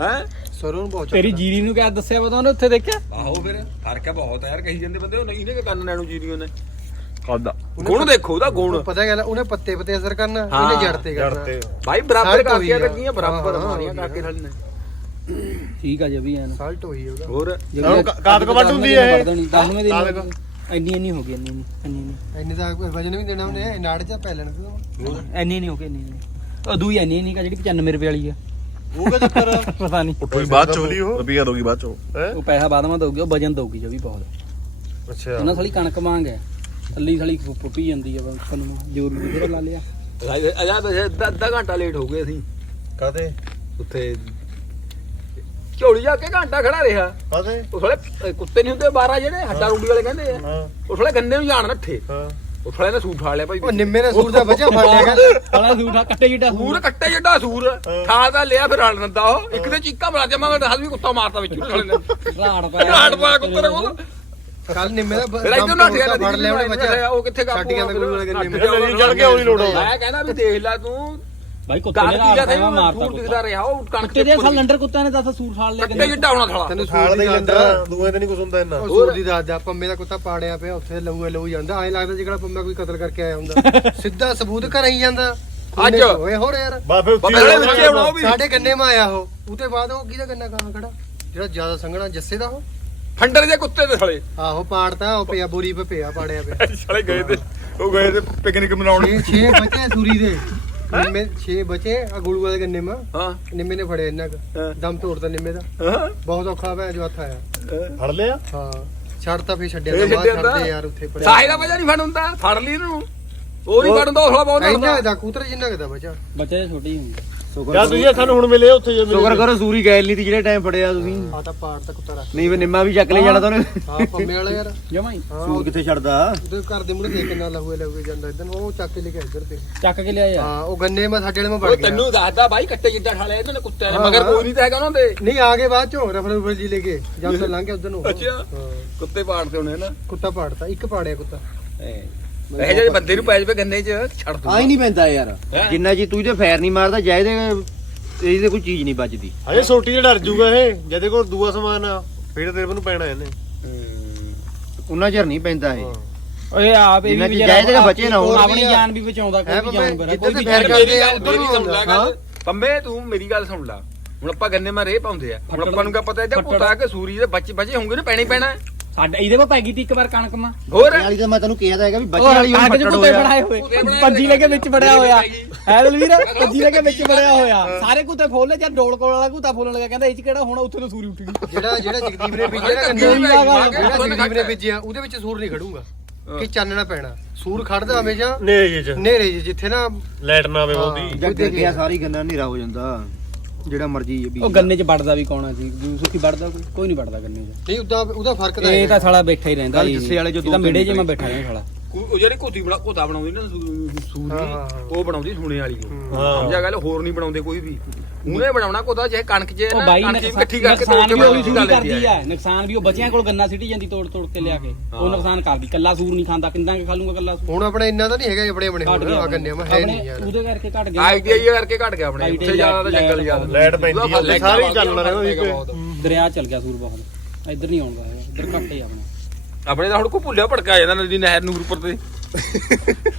ਹੈ? ਸਰੋਂ ਨੂੰ ਬਹੁਤ ਤੇਰੀ ਜੀਰੀ ਨੂੰ ਕਿਆ ਦੱਸਿਆ ਪਤਾ ਉਹਨੇ ਉੱਥੇ ਦੇਖਿਆ? ਆਹੋ ਫਿਰ ਫ਼ਰਕ ਹੈ ਬਹੁਤ ਯਾਰ ਕਹੀ ਜਾਂਦੇ ਬੰਦੇ ਉਹ ਨਹੀਂ ਨੇ ਕੰਨ ਨੈਣੂ ਜੀਰੀਓ ਨੇ ਕਾਦਾ ਗੁਣ ਦੇਖੋ ਉਹਦਾ ਗੁਣ। ਪਤਾ ਗੱਲ ਉਹਨੇ ਪੱਤੇ ਪੱਤੇ ਅਸਰ ਕਰਨਾ ਹਾਂ, ਇਹਨੇ ਜੜ ਤੇ ਕਰਨਾ। ਭਾਈ ਬਰਾਬਰ ਸਾਲਟ ਹੋਈ ਕਰਕੇ ਆ। ਲੱਗੀਆਂ ਬਰਾਬਰ ਹਾਂ, ਹਾਂ, ਮਾਰੀਆਂ ਹੋਈ ਆ। ਕਰਕੇ ਸਾਡੀ ਨੇ ਠੀਕ ਆ ਜਬੀ ਐਨ ਸਾਲਟ ਹੋਈ ਉਹਦਾ। ਹੋਰ? ਹੁਣ ਕਾਦ ਕੁ ਵੱਢ ਹੁੰਦੀ ਹੈ ਇਹ? 10ਵੇਂ ਦਿਨ? ਇੰਨੀ ਇੰਨੀ ਹੋ ਗਈ ਇੰਨੀ ਇੰਨੀ ਇੰਨੀ ਇੰਨੀ। ਇੰਨੇ ਦਾ ਵਜਨ ਵੀ ਦੇਣਾ ਉਹਨੇ ਨਾੜ ਚ ਪੈ ਲੈਣ ਤੂੰ ਇੰਨੀ ਨਹੀਂ ਹੋ ਗਈ ਇੰਨੀ ਇੰਨੀ। ਉਹ ਦੂਈ ਇੰਨੀ ਇੰਨੀ ਕਾ ਜਿਹੜੀ 95 ਰੁਪਏ ਵਾਲੀ ਆ। ਉਹ ਕਾ ਚੱਕਰ ਪਤਾ ਨਹੀਂ ਉੱਠੋ ਬਾਅਦ ਚ। ਰੁਪਈਆ ਦੋਗੀ ਬਾਅਦ ਚ। ਉਹ। ਹੈ? ਉਹ ਪੈਸਾ ਬਾਦਮਾ ਦਊਗੀ ਉਹ ਵਜਨ ਦਊਗੀ ਜਬੀ ਬਹੁਤ। ਅੱਛਾ। ਉਹਨਾਂ ਸਾਲੀ ਕਣਕ ਮੰਗ ਹੈ। ਥੱਲੀ ਸਾਲੀ ਪੁੱਪੀ ਜਾਂਦੀ ਆ ਬਸ ਨੂੰ ਜੋਰ ਵੀ ਲਾ ਲਿਆ। ਅਜਾ ਅੱਧਾ ਅੱਧਾ ਘੰਟਾ ਲੇਟ ਹੋ ਗਏ ਅਸੀਂ। ਕਾਦੇ ਉੱਥੇ ਝੋਲੀ ਜਾ ਕੇ ਘੰਟਾ ਖੜਾ ਰਿਹਾ। ਕਾਦੇ ਉਹ ਸਾਲੇ ਅਹ ਕੁੱਤੇ ਨਹੀਂ ਹੁੰਦੇ 12 ਜਿਹੜੇ ਹੱਡਾ ਰੂੜੀ ਵਾਲੇ ਕਹਿੰਦੇ ਆ। ਹਾਂ। ਉਹ ਸਾਲੇ ਗੰਨੇ ਨੂੰ ਜਾਣ ਹਾਂ। ਉਹ ਸਾਲੇ ਨੇ ਸੂਟ ਫਾੜ ਲਿਆ ਭਾਈ। ਉਹ ਨਿੰਮੇ ਨੇ ਸੂਰ ਦਾ ਵਜਾ ਫੜ ਲਿਆ ਕਰ ਸਾਲਾ ਸੂਠਾ ਕੱਟੇ ਜਿੱਡਾ ਸੂਰ ਕੱਟੇ ਜੱਡਾ ਸੂਰ ਠਾ ਤਾਂ ਲਿਆ ਫਿਰ ਰਲ ਦਿੰਦਾ ਉਹ। ਇੱਕ ਤੇ ਚੀਕਾ ਮਾਰ ਜਮਾ ਮੈਂ ਦੱਸ ਵੀ ਕੁੱਤਾ ਮਾਰਤਾ ਵਿੱਚ ਸਾਲੇ ਨੇ। ਰਾੜ ਪਾਇਆ। ਰਾੜ ਪਾਇਆ ਕੁੱਤੇ ਨੇ ਕੋਲ ਕੱਲ ਨਿੰਮੇ ਦਾ ਫਿਰ ਇੱਧਰ ਨਾ ਠਿਆ ਫੜ ਲਿਆ ਉਹਨੇ ਵਜਾ ਉਹ ਕਿੱਥੇ ਕਾਬੂ ਛੱਡੀਆਂ ਦੇ ਗੁਰੂ ਵਾਲੇ ਨਿੰਮੇ ਨਹੀਂ ਚੜ ਕੇ ਆਉਣੀ ਲੋੜ ਆਉਂਦਾ ਮੈਂ ਕਹਿੰਦਾ ਵੀ ਦੇਖ ਲੈ ਤੂੰ। ਬਾਈ ਕੁੱਤੇ ਨੇ ਕੀ ਰਾੜ ਲਿਆ ਪਾਇਆ ਤੇ ਮਾਰਤਾ ਦਿਖਦਾ ਰਿਹਾ ਉਹ ਕਣਕ ਕੁੱਤੇ ਦੇ ਸਾਲ ਲੰਡਰ ਕੁੱਤਿਆਂ ਨੇ ਦੱਸ ਸੂਰ ਸਾਲ ਲੈ ਕੱਟੇ ਕੇ ਜੱਡਾ ਹੋਣਾ ਥਲਾ ਤੈਨੂੰ ਸੂਰ ਦਾ ਅੰਦਰ ਦੂਏ ਤੇ ਨਹੀਂ ਕੁਝ ਹੁੰਦਾ ਇੰਨਾ। ਸੂਰ ਦੀ ਦਾਦਾ ਪੰਮੇ ਦਾ ਕੁੱਤਾ ਪਾੜਿਆ ਪਿਆ ਉੱਥੇ ਲਊ ਲਊ ਜਾਂਦਾ। ਐਂ ਲੱਗਦਾ ਜਿਹੜਾ ਪੰਮਾ ਕੋਈ ਕਤਲ ਕਰਕੇ ਆਇਆ ਹੁੰਦਾ। ਸਿੱਧਾ ਸਬੂਤ ਘਰ ਹੀ ਜਾਂਦਾ। ਅੱਜ? ਓਏ ਹੋਰ ਯਾਰ। ਬਾਬੇ ਵਾਲੇ ਵਿੱਚੇ ਆਉਣਾ ਉਹ ਵੀ। ਸਾਡੇ ਗੰਨੇ ਮਾ ਆਇਆ ਉਹ? ਉਹਦੇ ਬਾਅਦ ਉਹ ਕਿਹਦਾ ਗੰਨਾ ਕਹਾਂ ਖੜਾ? ਜਿਹੜਾ ਜ਼ਿਆਦਾ ਸੰਘਣਾ ਜੱਸੇ ਦਾ ਉਹ? ਫੰਡਰ ਦੇ ਕੁੱਤੇ ਦੇ ਸਾਲੇ। ਆਹੋ ਪਾੜਤਾ ਉਹ ਪਿਆ ਬੋਰੀ ਪੇ ਪਿਆ ਪਾੜਿਆ ਪਿਆ। ਸਾਲੇ ਗਏ ਤੇ ਉਹ ਗਏ ਤੇ ਪਿਕਨਿਕ ਮਨਾਉਣ। 6 6 ਬਚੇ ਸੂਰੀ ਦੇ। ਨਿੰਮੇ 6 ਬਚੇ ਆ ਗੁਲੂ ਵਾਲੇ ਗੰਨੇ ਮਾ ਹਾਂ। ਨਿੰਮੇ ਨੇ ਫੜਿਆ ਇੰਨਾ ਕੁ। ਦਮ ਤੋੜਦਾ ਨਿੰਮੇ ਦਾ। ਹਾਂ। ਬਹੁਤ ਔਖਾ ਪਿਆ ਜੋ ਹੱਥ ਆਇਆ। ਫੜ ਲਿਆ? ਹਾਂ। ਛੱਡਤਾ ਫੇਰ ਛੱਡਿਆ ਛੱਡਿਆ ਛੱਡਦੇ। ਯਾਰ ਉੱਥੇ ਪੜਿਆ ਸਾਹਿਲ ਦਾ ਵਜਾ ਨਹੀਂ ਫੜ ਹੁੰਦਾ ਫੜ ਲਈ ਇਹਨੂੰ। ਉਹ ਨਹੀਂ ਫੜ ਹੁੰਦਾ ਉਹ ਸਾਲਾ ਬਹੁਤ ਇੰਨਾ ਹੁੰਦਾ ਦਾ ਕੂਤਰ ਜਿੰਨਾ ਕੁ ਦਾ ਬਚਾ ਬੱਚੇ ਛੋਟੇ ਹੀ ਹੁੰਦੇ। ਯਾ ਤੁਸੀਂ ਸਾਨੂੰ ਹੁਣ ਮਿਲੇ ਉੱਥੇ ਜੇ ਮਿਲੇ ਕਰੋ ਸੂਰੀ ਗੈਲ ਨਹੀਂ ਤੀ ਜਿਹੜੇ ਟਾਈਮ ਫੜਿਆ ਤੁਸੀਂ। ਆ ਤਾਂ ਪਾੜ ਤਾਂ ਕੁੱਤਾ ਰੱਖ ਨਹੀਂ ਵੀ ਨਿੰਮਾ ਵੀ ਚੱਕ ਲੈ ਜਾਣਾ ਤੁਹਾਨੂੰ ਹਾਂ ਪੰਮੇ ਵਾਲਾ ਯਾਰ। ਜਮਾ ਹੀ। ਹਾਂ ਸੂਰ ਕਿੱਥੇ ਛੱਡਦਾ? ਉਹਦੇ ਘਰ ਦੇ ਮੁੰਡੇ ਦੇਖ ਕਿੰਨਾ ਲਹੂਏ ਲਹੂਏ ਜਾਂਦਾ ਇਦਾਂ ਉਹ ਚੱਕ ਕੇ ਲੈ ਕੇ ਇੱਧਰ ਤੇ। ਚੱਕ ਕੇ ਲਿਆ ਯਾਰ ਹਾਂ ਉਹ ਗੰਨੇ ਮੈਂ ਸਾਡੇ ਵਾਲੇ ਮੈਂ ਵੜ ਉਹ ਗਿਆ। ਤੈਨੂੰ ਦੱਸਦਾ ਬਾਈ ਕੱਟੇ ਜਿੱਡਾ ਠਾਲਿਆ ਇਹਨਾਂ ਨੇ ਕੁੱਤਿਆਂ ਨੇ ਮਗਰ। ਕੋਈ ਨਹੀਂ ਤਾਂ ਹੈਗਾ ਉਹਨਾਂ ਦੇ। ਨਹੀਂ ਆ ਗਏ ਬਾਅਦ ਚੋਂ ਰਫਲ ਰਫਲ ਜੀ ਲੈ ਕੇ ਜਦ ਤੋਂ ਲੰਘ ਗਿਆ ਉਧਰ ਨੂੰ। ਅੱਛਾ। ਹਾਂ। ਕੁੱਤੇ ਪਾੜਦੇ ਹੋਣੇ ਨਾ। ਕੁੱਤਾ ਪਾੜਤਾ ਇੱਕ ਪਾੜਿਆ ਕੁੱਤਾ। ਇਹ ਜੇ ਬੰਦੇ ਨੂੰ ਪੈ ਜਵੇ ਗੰਨੇ 'ਚ ਛੱਡ ਦੋ ਆ ਹੀ ਨਹੀਂ ਪੈਂਦਾ ਯਾਰ? ਜਿੰਨਾ ਜੀ ਤੂੰ ਇਹਦੇ ਫੈਰ ਨਹੀਂ ਮਾਰਦਾ ਜਾਂ ਇਹਦੇ ਇਹਦੇ ਕੋਈ ਚੀਜ਼ ਨਹੀਂ ਬਚਦੀ। ਹਜੇ ਸੋਟੀ ਤੇ ਡਰ ਜੂਗਾ ਇਹ ਜਦੇ ਕੋਲ ਦੂਆ ਸਮਾਨ ਆ ਫੇਰ ਤੇਰੇ ਨੂੰ ਪੈਣਾ ਇਹਨੇ। ਉਹਨਾਂ ਚਿਰ ਨਹੀਂ ਪੈਂਦਾ ਇਹ। ਓਏ ਆਪ ਇਹ ਵੀ ਜਾਇਦੇ ਨਾ ਬਚੇ ਨਾ ਹੋਣ। ਆਪਣੀ ਜਾਨ ਵੀ ਬਚਾਉਂਦਾ ਕੋਈ ਵੀ ਜਾਨਵਰ ਕੋਈ ਵੀ ਮੇਰੀ ਜਾਨਵਰ ਗੱਲ ਮੇਰੀ ਸੁਣ ਲੈ। ਗੱਲ ਪੰਮੇ ਤੂੰ ਮੇਰੀ ਗੱਲ ਸੁਣ ਲੈ। ਹੁਣ ਆਪਾਂ ਗੰਨੇ ਮਾ ਰੇ ਪਾਉਂਦੇ ਆ। ਹੁਣ ਆਪਾਂ ਨੂੰ ਕਿਆ ਪਤਾ ਇਹਦਾ ਪੁੱਤਾ ਕਿ ਸੂਰੀ ਦੇ ਬੱਚੇ ਬੱਚੇ ਹੋਣਗੇ ਨਾ ਪੈਣੇ ਪੈਣਾ। ਸਾਡੇ ਇਹਦੇ ਪਾ ਪੈ ਗਈ ਤੀ ਇੱਕ ਵਾਰ ਕਣਕ ਮਾ। ਹੋਰ? ਵਾਲੀ ਤਾਂ ਮੈਂ ਤੈਨੂੰ ਕਿਹਾ ਤਾਂ ਹੈਗਾ ਵੀ ਬੱਚੇ ਉਹ ਵਾਲੀ ਕੁੱਤੇ ਹੋਇਆ। ਬਣਾਏ ਕੁੱਤੇ ਹੋਏ ਪੰਜੀ ਲੈ ਕੇ ਵਿੱਚ ਬੜਿਆ ਹੋਇਆ। ਹੈ ਦਲਵੀਰ ਪੰਜੀ ਲੈ ਕੇ ਵਿੱਚ ਬੜਿਆ ਹੋਇਆ। ਸਾਰੇ ਕੁੱਤੇ ਫੋਲੇ ਜਾਂ ਡੋਲ ਕੋਲ ਵਾਲਾ ਕੁੱਤਾ ਫੋਲਣ ਲੱਗਾ ਕਹਿੰਦਾ ਇਹ ਚ ਕਿਹੜਾ ਹੁਣ ਉੱਥੇ ਤੋਂ ਸੂਰੀ ਉੱਠ ਗਈ। ਜਿਹੜਾ ਜਿਹੜਾ ਜਗਦੀਪ ਨੇ ਬੀਜਿਆ ਨਾ ਜਿਹੜਾ ਜਗਦੀਪ ਨੇ ਬੀਜਿਆ ਉਹਦੇ ਵਿੱਚ ਸੂਰ ਨਹੀਂ ਖੜੂਗਾ। ਕਿ ਚਾਨਣਾ ਪੈਣਾ। ਸੂਰ ਖੜਦਾ ਹਮੇਸ਼ਾ। ਨੇ ਜੇ ਚ। ਨੇਰੇ ਜਿੱਥੇ ਨਾ ਲਾਈਟ ਨਾ ਆਵੇ ਬਹੁਤੀ। ਜਦ ਦੇਖਿਆ ਸਾਰੀ ਗੰਨਾ ਹਨੇਰਾ ਹੋ ਜਾਂਦਾ। ਜਿਹੜਾ ਮਰਜ਼ੀ ਬੀਜ ਉਹ ਗੰਨੇ ਚ ਵੜਦਾ ਵੀ ਕੌਣ ਆ ਸੀ ਸੁੱਕੀ ਵੜਦਾ ਕੋਈ? ਕੋਈ ਨਹੀਂ ਵੜਦਾ ਗੰਨੇ ਚ। ਨਹੀਂ ਉਹਦਾ ਉਹਦਾ ਫ਼ਰਕ ਤਾਂ ਇਹ ਤਾਂ ਸਾਲਾ ਬੈਠਾ ਹੀ ਰਹਿੰਦਾ ਜੀ। ਜੱਸੇ ਵਾਲੇ ਜੋ ਇਹ ਤਾਂ ਦੋ ਮਿੜੇ ਤਿੰਨ ਜੇ ਮੈਂ ਬੈਠਾ ਰਹਿੰਦਾ ਸਾਲਾ। ਉਹ ਜਿਹੜੀ ਕੋਤੀ ਬਣਾ ਕੋਤਾ ਬਣਾਉਂਦੀ ਨਾ ਸੂਰ ਹਾਂ, ਦੀ ਹਾਂ, ਹਾਂ। ਉਹ ਬਣਾਉਂਦੀ ਸੋਨੇ ਵਾਲੀ ਉਹ। ਹਾਂ। ਸਮਝਿਆ ਗੱਲ? ਹੋਰ ਨਹੀਂ ਬਣਾਉਂਦੇ ਕੋਈ ਵੀ। ਉਹਨੇ ਬਣਾਉਣਾ ਕੋਤਾ ਚਾਹੇ ਕਣਕ ਉਹ ਨਾ ਕਣਕ ਇਕੱਠੀ ਕਰਕੇ ਨੁਕਸਾਨ ਵੀ ਉਹੀ ਬਣਾਉਂਦੀ ਸ਼ੁਰੂ ਗੱਲ ਕਰਦੀ ਆ। ਨੁਕਸਾਨ ਵੀ ਉਹ ਬੱਚਿਆਂ ਕੋਲ ਗੰਨਾ ਸਿੱਟੀ ਜਾਂਦੀ ਤੋੜ ਤੋੜ ਕੇ ਲਿਆ ਕੇ। ਉਹ ਨੁਕਸਾਨ ਕਰਦੀ। ਕੱਲਾ ਸੂਰ ਨਹੀਂ ਖਾਂਦਾ। ਕਿੰਨਾ ਖਾ ਲੂੰਗਾ ਕੱਲਾ ਸੂਰ? ਹੁਣ ਆਪਣੇ ਇੰਨਾ ਤਾਂ ਨਹੀਂ ਹੈਗਾ ਆਪਣੇ ਆਪਣੇ ਆ ਗੰਨੇ ਮੈਂ ਹੈ ਨਹੀਂ ਯਾਰ। ਉਹਦੇ ਕਰਕੇ ਘਟ ਗਿਆ। ਆਈਟੀਆਈ ਕਰਕੇ ਘਟ ਗਿਆ ਆਪਣੇ। ਉੱਥੇ ਜ਼ਿਆਦਾ ਤਾਂ ਜੰਗਲ ਜ਼ਿਆਦਾ। ਲਾਈਟ ਪੈਂਦੀ ਆ ਸਾਰੇ ਹੀ ਚੱਲ ਰਹੇ ਦਰਿਆ ਚੱਲ ਗਿਆ ਸੂਰ ਬਹੁਤ। ਇੱਧਰ ਨਹੀਂ ਆਉਂਦਾ ਇੱਧਰ ਘੱਟ ਹੀ ਆਪਣਾ। ਆਪਣੇ ਤਾਂ ਹੁਣ ਕੋ ਭੁੱਲਿਆ ਭੜਕਾ ਜਾਂਦਾ ਨਦੀ ਨਹਿਰ ਨੂਰ ਉੱਪਰ ਤੇ।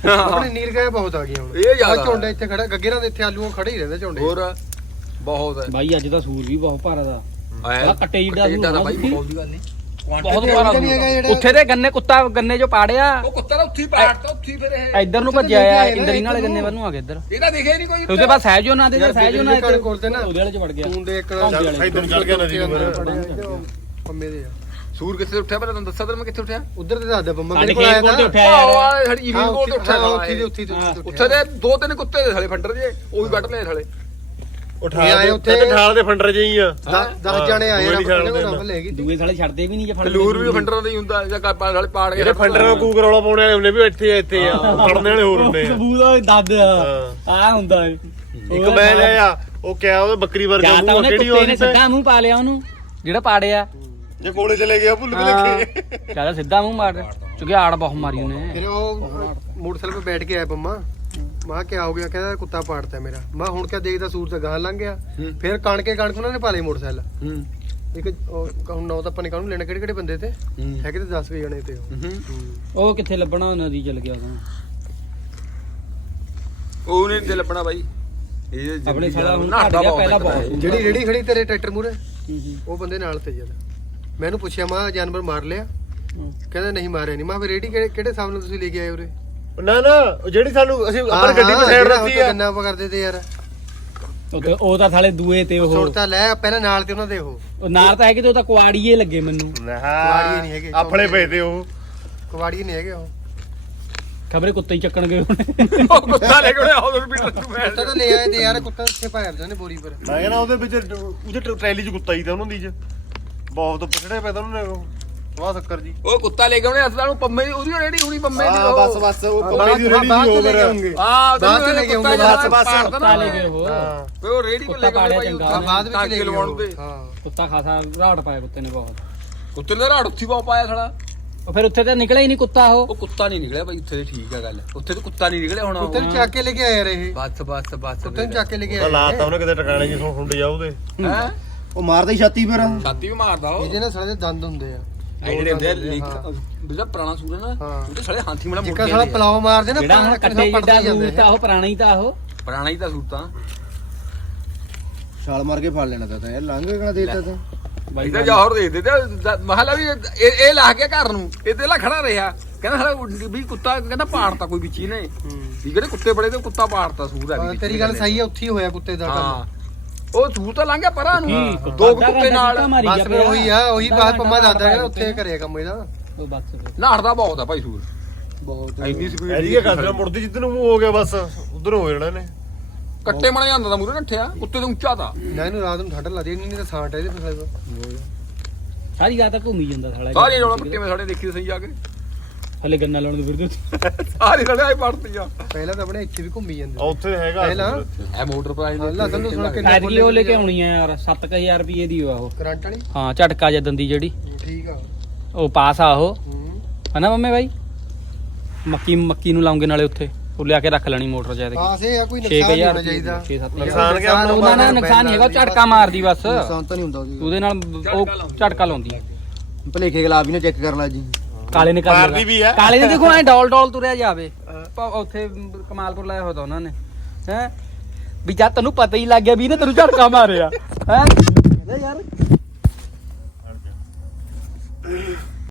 ਆਪਣੇ ਨੀਲ ਗਏ ਬਹੁਤ ਆ ਗਏ ਹੁਣ। ਇਹ ਜ਼ਿਆਦਾ ਆਹ ਝੋਂਡਾ ਇੱਥੇ ਖੜਾ ਗੱਗੇ ਨਾਲ ਇੱਥੇ ਆਲੂਆਂ ਖੜੇ ਹੀ ਰਹਿੰਦੇ ਝੋਂਡੇ ਹੋਰ ਬਹੁਤ ਹੈ ਬਾਈ ਅੱਜ ਦਾ ਸੂਰ ਵੀ ਬਹੁਤ ਭਾਰਾ ਦਾ। ਆਇਆ ਆਹ ਕੱਟੇ ਜਿੱਡਾ ਜਿੱਡਾ ਦਾ ਹੋਣਾ ਬਹੁਤ ਦੀ ਗੱਲ ਨਹੀਂ ਬਹੁਤ ਭਾਰਾ ਨਹੀਂ ਹੈਗਾ ਜਿਹੜਾ- ਉੱਥੇ ਦੇ ਗੰਨੇ ਕੁੱਤਾ ਗੰਨੇ ਜੋ ਪਾੜਿਆ। ਉਹ ਕੁੱਤਾ ਤਾਂ ਉੱਥੇ ਹੀ ਪਾੜਤਾ ਉੱਥੇ ਫਿਰ ਇਹ ਇੱਧਰ ਨੂੰ ਭੱਜਿਆ ਤਾਂ ਆ ਇੰਦਰੀ ਨਾ ਨਾਲੇ ਗੰਨੇ ਨੂੰ। ਵੱਲ ਨੂੰ ਆ ਗਿਆ ਇੱਧਰ। ਇਹਦਾ ਦਿਖਿਆ ਹੀ ਨਹੀਂ ਕੋਈ ਤੇ ਉਹਦੇ ਬਾਅਦ ਸਹਿਜੋ ਨਾ ਦੇ ਯਾਰ ਸਹਿਜੋ ਨਾ ਬਿਜਲੀ ਘਰ ਕੋਲ ਤੇ ਨਾ। ਉਹਦੇ ਵਾਲੇ ਚ ਵੜ ਗਿਆ। ਤੂੰ ਦੇ ਇੱਕ। ਇਧਰ ਨੂੰ ਚੱਲ ਗਿਆ ਨਦੀ ਨੂੰ ਫਿਰ ਪੰਮੇ ਦੇ ਆ। ਸੂਰ ਕਿੱਥੇ ਉੱਠਿਆ ਪਹਿਲਾਂ ਤੁਹਾਨੂੰ ਦੱਸਾਂ ਤੇ ਮੈਂ ਕਿੱਥੇ ਉੱਠਿਆ? ਉਧਰ ਤੇ ਦੱਸਦਾ ਬੰਮਾ ਮੇਰੇ ਕੋਲ ਆਇਆ ਤੇ ਤਾਂ। ਆਹ ਸਾਡੀ ਕੋਲ ਤੇ ਉੱਠਿਆ ਹਾਂ, ਉੱਥੇ ਦੇ। ਉੱਥੇ ਦੇ ਉੱਥੇ ਦੇ ਉੱਥੇ ਦੇ ਦੋ ਤਿੰਨ ਕੁੱਤੇ ਦੇ ਸਾਲੇ ਫੰਡਰ ਜੇ ਉਹ ਵੀ ਕੱਢ ਲਏ ਸਾਲੇ। ਉਠਾ ਆਏ ਦੇ ਉੱਥੇ- ਉੱਥੇ ਠਾਲ ਦੇ ਫੰਡਰ ਜਿਹੀ ਆ। 10 ਜਣੇ ਆਏ ਰੱਬ ਨੀ। ਰੱਬ ਲੈ ਗਈ ਦੂਏ ਸਾਲੇ ਛੱਡਦੇ ਵੀ ਨਹੀਂ ਜੇ ਫੜ ਲੂਰ ਵੀ ਫੰਡਰਾਂ ਦਾ ਹੀ ਹੁੰਦਾ ਜਾਂ ਕਾਪਾ ਸਾਲੇ ਪਾੜ ਕੇ ਜਿਹੜੇ ਫੰਡਰ ਨੂੰ। ਕੂਕ ਰੌਲਾ ਪਾਉਣੇ ਵਾਲੇ ਉਹਨੇ ਵੀ ਇੱਥੇ ਆ, ਇੱਥੇ ਆ ਫੜਨੇ ਵਾਲੇ ਹੋਰ ਹੁੰਦੇ ਆ। ਸਬੂਤ ਦੱਦ ਹਾਂ। ਆ ਹੁੰਦਾ ਹੈ। ਇੱਕ ਮੈਂ ਲਿਆ ਉਹ ਕਿਹਾ ਉਹ ਬੱਕਰੀ ਵਰਗਾ ਜਾਂ ਤਾਂ ਮੂੰਹ ਆ, ਕਿਹੜੀ ਹੋਣੀ ਸਿੱਧਾ ਮੂੰਹ ਪਾ ਲਿਆ ਉਹਨੂੰ ਜਿਹੜਾ ਪਾੜਿਆ। ਜੇ ਕੋਲੇ ਚਲੇ ਗਿਆ ਭੁੱਲ ਹਾਂ। ਭੁਲੇਖੇ ਕਹਿੰਦਾ ਸਿੱਧਾ ਮੂੰਹ ਮਾਰ। ਚੁਗੇ ਆੜ ਬਹੁਤ ਮਾਰੀ ਉਹਨੇ। ਫਿਰ ਉਹ ਮੋਟਰਸਾਈਕਲ 'ਤੇ ਬੈਠ ਕੇ ਆਇਆ ਬੰਮਾ ਮਾਂ ਕੀ ਹੋ ਗਿਆ? ਕਹਿੰਦਾ ਕੁੱਤਾ ਪਾੜਤਾ ਮੇਰਾ। ਮੈਂ ਹੁਣ ਕਿਆ ਦੇਖਦਾ ਸੂਰ ਤਾਂ ਗਾਂ ਲੰਘ ਗਿਆ। ਫਿਰ ਕਣਕੇ ਕਣਕ ਉਹਨਾਂ ਨੇ ਪਾ ਲਈ ਮੋਟਰਸਾਈਕਲ। ਹੂੰ। ਇੱਕ ਉਹ ਹੁਣ ਨੌ ਤਾਂ ਆਪਾਂ ਨੇ ਕਾਹਨੂੰ ਲੈਣਾ ਕਿਹੜੇ ਕਿਹੜੇ ਬੰਦੇ ਤੇ? ਹੈਗੇ ਤੇ 10 ਵੀ ਜਣੇ ਤੇ ਉਹ। ਉਹ ਕਿੱਥੇ ਲੱਭਣਾ ਉਹ ਨਦੀ ਚਲ ਗਿਆ ਉਹਨੂੰ ਉਹਨੇ ਤੇ ਲੱਭਣਾ ਬਾਈ। ਇਹ ਆਪਣੇ ਸਾਲਾ ਹੁਣ ਨਹਾਤਾ ਘੱਟ ਗਿਆ, ਬਹੁਤ ਪਹਿਲਾਂ ਹੈ। ਬਹੁਤ। ਇਹ। ਜਿਹੜੀ ਰੇੜੀ ਖੜੀ ਤੇਰੇ ਟਰੈਕਟਰ ਮੂਰੇ ਹੂੰ ਹੂੰ। ਉਹ ਬੰਦੇ ਨਾਲ ਤੇ ਜਦ ਮੈਨੂੰ ਪੁੱਛਿਆ ਮਾਂ ਜਾਨਵਰ ਮਾਰ ਲਿਆ। ਕਹਿੰਦਾ ਨਹੀਂ ਮਾਰਿਆ ਨਹੀਂ। ਮਾਂ ਫਿਰ ਰੇੜੀ ਕਿਹੜੇ ਕਿਹੜੇ ਹਿਸਾਬ ਨਾਲ ਤੁਸੀਂ ਲੈ ਕੇ ਆਏ ਉਰੇ? ਨਾ ਨਾ ਉਹ ਜਿਹੜੀ ਸਾਨੂੰ ਅਸੀਂ ਹਾਂ, ਆਪਾਂ ਗੱਡੀ ਤੇ ਸਾਈਡ ਰੱਖੀ ਆ। ਗੰਨਾ ਆਪਾਂ ਕਰਦੇ ਤੇ ਯਾਰ। ਉਹ ਤੇ ਉਹ ਤਾਂ ਸਾਲੇ ਦੂਏ ਤੇ ਉਹ। ਸੁਣਤਾ ਲੈ ਪਹਿਲਾਂ ਨਾਲ ਤੇ ਉਹਨਾਂ ਦੇ ਉਹ। ਉਹ ਨਾਲ ਤਾਂ ਹੈਗੇ ਤੇ ਉਹ ਤਾਂ ਕੁਆੜੀਏ ਲੱਗੇ ਮੈਨੂੰ। ਕੁਆੜੀਏ ਨਹੀਂ ਹੈਗੇ। ਆਪਣੇ ਪਏ ਤੇ ਉਹ। ਕਵਾੜੀ ਨਹੀਂ ਹੈਗੇ ਉਹ। ਖਬਰੇ ਕੁੱਤੇ ਹੀ ਚੱਕਣ ਗਏ ਉਹਨੇ ਉਹ ਕੁੱਤਾ ਲੈ ਕੇ ਉਹਨੇ ਮੀਟਰ ਨੂੰ ਮੈਂ ਤਾਂ ਲੈ ਆਏ ਤੇ ਯਾਰ ਕੁੱਤਾ ਇੱਥੇ ਪਾਇਆ ਬਜਾਨੇ ਬੋਰੀ ਪਰ। ਮੈਂ ਕਹਿੰਦਾ ਉਹਦੇ ਵਿੱਚ ਉਹਦੇ ਟਰੈਲੀ 'ਚ ਕੁੱਤਾ ਹੀ ਤਾਂ ਉਹਨਾਂ ਦੀ 'ਚ। ਬਹੁਤ ਪਛੜੇ ਪਏ ਤਾਂ ਉਹਨਾਂ ਸਵਾ ਸ਼ੱਕਰ ਜੀ। ਉਹ ਕੁੱਤਾ ਲੈ ਕੇ ਉਹਨੇ ਅਸਲਾਂ ਨੂੰ ਪੰਮੇ ਦੀ ਉਹਦੀ ਰੇੜੀ ਹੋਣੀ ਪੰਮੇ ਦੀ ਹਾਂ। ਬਸ ਬਸ ਉਹ ਪੰਮੇ ਦੀ ਰੇੜੀ ਦੀ ਲੈ ਕੇ ਆਉਂਗੇ। ਹਾਂ ਬਾਅਦ ਚ ਲੈ ਕੇ ਆਉਂਗੇ, ਬਸ, ਬਸ। ਕੁੱਤਾ ਲੈ ਗਏ ਉਹ ਹਾਂ। ਓਏ ਉਹ ਰੇੜੀ ਕੋਲ ਲੈ ਕੇ ਆਉਣੇ ਚੰਗਾ। ਹਾਂ, ਬਾਅਦ ਵਿੱਚ ਲੈ ਕੇ ਲਵਾਉਣ ਤੇ ਹਾਂ। ਕੁੱਤਾ ਖਾਸਾ ਰਾੜ ਪਾਇਆ ਕੁੱਤੇ ਨੇ ਬਹੁਤ। ਕੁੱਤੇ ਨੇ ਰਾੜ ਉੱਥੀ ਪਾ ਪਾਇਆ ਉਹ ਫਿਰ ਉੱਥੇ ਤਾਂ ਨਿਕਲਿਆ ਹੀ ਨਹੀਂ ਕੁੱਤਾ ਉਹ। ਉਹ ਕੁੱਤਾ ਨਹੀਂ ਨਿਕਲਿਆ ਬਾਈ ਉੱਥੇ ਤੇ ਠੀਕ ਆ ਗੱਲ। ਉੱਥੇ ਤੇ ਕੁੱਤਾ ਨਹੀਂ ਨਿਕਲਿਆ ਹੁਣ ਕੁੱਤੇ ਨੂੰ ਚੱਕ ਕੇ ਲੈ ਕੇ ਆਏ ਯਾਰ ਇਹ। ਬਸ ਬਸ ਬਸ ਕੁੱਤੇ ਨੂੰ ਚੱਕ ਕੇ ਲੈ ਕੇ ਤਾਂ ਆਏ ਲਾਤਾ ਉਹਨੇ ਕਿਤੇ ਟਿਕਾਣੇ 'ਚ ਸੁੰਡ ਜਾ ਉਹਦੇ। ਹੈ? ਉਹ ਮਾਰਦਾ ਹੀ ਛਾਤੀ ਫਿਰ। ਛਾਤੀ ਵੀ ਮਾਰਦਾ ਉਹ। ਇਹਦੇ ਨਾਲ ਸਾਲੇ ਦੇ ਦੰਦ ਹੁੰਦੇ ਆ। ਇਹ ਜਿਹੜੇ ਹੁੰਦੇ ਆ ਹਾਂ। ਲਿੰਕ ਜਿਹੜਾ ਪੁਰਾਣਾ ਸੂਰ ਹੈ ਨਾ ਹਾਂ। ਉਹ ਤੇ ਸਾਲੇ ਹਾਥੀ ਮਲਾ ਮੁੜ ਜਿੱਕਾ ਕੇ ਸਾਲਾ ਆਉਂਦੇ ਆ। ਪਲਾਉ ਮਾਰਦੇ ਨਾ ਜਿਹੜਾ ਹੁਣ ਪਾਣੀ ਕੱਟੇ ਜਿੱਡਾ ਜਾਂਦੇ ਸੂਰ ਤਾਂ ਉਹ ਪੁਰਾਣਾ ਹੀ ਤਾਂ ਉਹ। ਪੁਰਾਣਾ ਹੀ ਤਾਂ ਸੂਰ ਤਾਂ ਛਾਲ ਮਾਰ ਕੇ ਫੜ ਲੈਣਾ ਤਾਂ ਯਾਰ ਲੰਘ ਗਣਾ ਦੇਤਾ ਤਾਂ? ਬਾਈ ਤਾਂ ਜੋਹਰ ਦੇ ਦੇ ਤੇ ਮਹਲਾ ਵੀ ਇਹ ਇਹ ਲਾ ਕੇ ਘਰ ਨੂੰ ਇਹਦੇ ਲਾ ਖੜਾ ਰਿਹਾ। ਕਹਿੰਦਾ ਸਾਲਾ ਵੀ ਕੁੱਤਾ ਕਹਿੰਦਾ ਪਾੜਤਾ ਕੋਈ ਵਿੱਚ ਹੀ ਨੇ। ਵੀ ਜਿਹੜੇ ਕੁੱਤੇ ਬੜੇ ਤੇ ਕੁੱਤਾ ਪਾੜਤਾ ਸੂਰ ਆ ਤੇਰੀ ਗੱਲ ਸਹੀ ਹੈ ਉੱਥੇ ਹੀ ਹੋਇਆ ਕੁੱਤੇ ਦਾ ਕੰਮ। ਹਾਂ। ਉਹ ਸੂਰ ਤਾਂ ਲੰਘ ਗਿਆ ਪਰਾਂ ਨੂੰ। ਦੋ ਕੁੱਤੇ ਨਾਲ। ਬਸ ਫਿਰ। ਉਹੀ ਆ ਉਹੀ ਘੰਟਾ ਪੰਮਾ ਮਾਰਿਆ ਹੈ ਉੱਥੇ। ਕਰਿਆ ਕੰਮ ਇਹਦਾ। ਉਹ ਬਸ ਫਿਰ। ਨਾੜਦਾ ਬਹੁਤ ਆ ਭਾਈ ਸੂਰ। ਬਹੁਤ ਇੰਨੀ ਸਪੀਡ ਇਹ ਕਰਦੇ ਮੁੜਦੀ ਜਿੱਦਨ ਨੂੰ ਮੂੰਹ ਹੋ ਗਿਆ ਬਸ ਉਧਰ ਹੋ ਜਾਣਾ ਨੇ ਕੱਟੇ ਮਣ ਜਾਂਦਾ ਤਾਂ ਮੂਰੇ ਨੱਠਿਆ ਕੁੱਤੇ ਤੋਂ ਉੱਚਾ ਤਾਂ। ਨਾ ਇਹਨੂੰ ਰਾਤ ਨੂੰ ਠੰਡ ਲੱਗਦੀ ਨਹੀਂ ਤਾਂ ਸਾਂਟ ਇਹਦੇ ਫਸਲੇ ਦਾ ਸਾਰੀ ਰਾਤ ਘੁੰਮੀ ਜਾਂਦਾ ਸਾਲਾ। ਸਾਰੀਆਂ ਜੋੜਾ ਪੱਟੇ ਮੈਂ ਸਾਡੇ ਦੇਖੀ ਸਹੀ ਆ ਕੇ। ਹਲੇ ਗੰਨਾ ਲਾਉਣ ਦੇ ਵਿਰਦੇ ਸਾਰੀ ਲੜਾਈ ਪੜਤੀਆਂ ਪਹਿਲਾਂ ਤਾਂ ਆਪਣੇ ਇੱਥੇ ਵੀ ਘੁੰਮੀ ਜਾਂਦੇ ਆ ਉੱਥੇ ਹੈਗਾ ਪਹਿਲਾਂ? ਇਹ ਮੋਟਰ ਪ੍ਰਾਈਸ ਅੱਲਾ ਤੁਹਾਨੂੰ ਸੁਣ ਕੇ ਐਤਕੀ ਉਹ ਲੈ ਕੇ ਆਉਣੀ ਆ ਯਾਰ 7000 ਰੁਪਏ ਦੀ ਉਹ ਆ ਉਹ। ਕਰੰਟ ਵਾਲੀ? ਹਾਂ ਝਟਕਾ ਜਦਨ ਦੀ ਜਿਹੜੀ। ਠੀਕ ਆ। ਉਹ ਪਾਸ ਆ ਉਹ। ਹੂੰ। ਹਨਾ ਮੰਮੇ ਬਾਈ? ਮੱਕੀ ਮੱਕੀ ਨੂੰ ਲਾਉਂਗੇ ਨਾਲੇ ਉੱਥੇ। ਉਹ ਲਿਆ ਕੇ ਰੱਖ ਲੈਣੀ ਮੋਟਰ ਜਾਇਦੇ ਪਾਸ ਇਹ ਆ ਕੋਈ ਨੁਕਸਾਨ ਨਹੀਂ 6000 ਹੋਣਾ ਚਾਹੀਦਾ। 6-7 ਨੁਕਸਾਨ ਕਿਆ ਉਹਨਾਂ ਨਾਲ ਨੁਕਸਾਨ ਨਹੀਂ ਹੈਗਾ ਝਟਕਾ ਮਾਰਦੀ ਬਸ। ਨੁਕਸਾਨ ਤਾਂ ਨਹੀਂ ਹੁੰਦਾ ਉਹਦੀ ਉਹਦੇ ਨਾਲ ਉਹ ਝਟਕਾ ਲਾਉਂਦੀ। ਭਲੇਖੇ ਗਲਾਬ ਵੀ ਨਾ ਚੈੱਕ ਕਰ ਲੈ ਜੀ। ਕਾਲੇ ਨੇ ਕਰ ਮਾਰਦੀ ਵੀ ਆ। ਕਾਲੇ ਨੇ ਦੇਖੋ ਐ ਡੋਲ ਡੋਲ ਤੁਰਿਆ ਜਾਵੇ। ਪ- ਉੱਥੇ ਕਮਾਲਪੁਰ ਲਾਇਆ ਹੋਇਆ ਤਾਂ ਉਹਨਾਂ ਨੇ। ਹੈ? ਵੀ ਜਦ ਤੈਨੂੰ ਪਤਾ ਹੀ ਲੱਗ ਗਿਆ ਵੀ ਇਹਨੇ ਤੈਨੂੰ ਝਟਕਾ ਮਾਰਿਆ। ਹੈ? ਯਾਰ।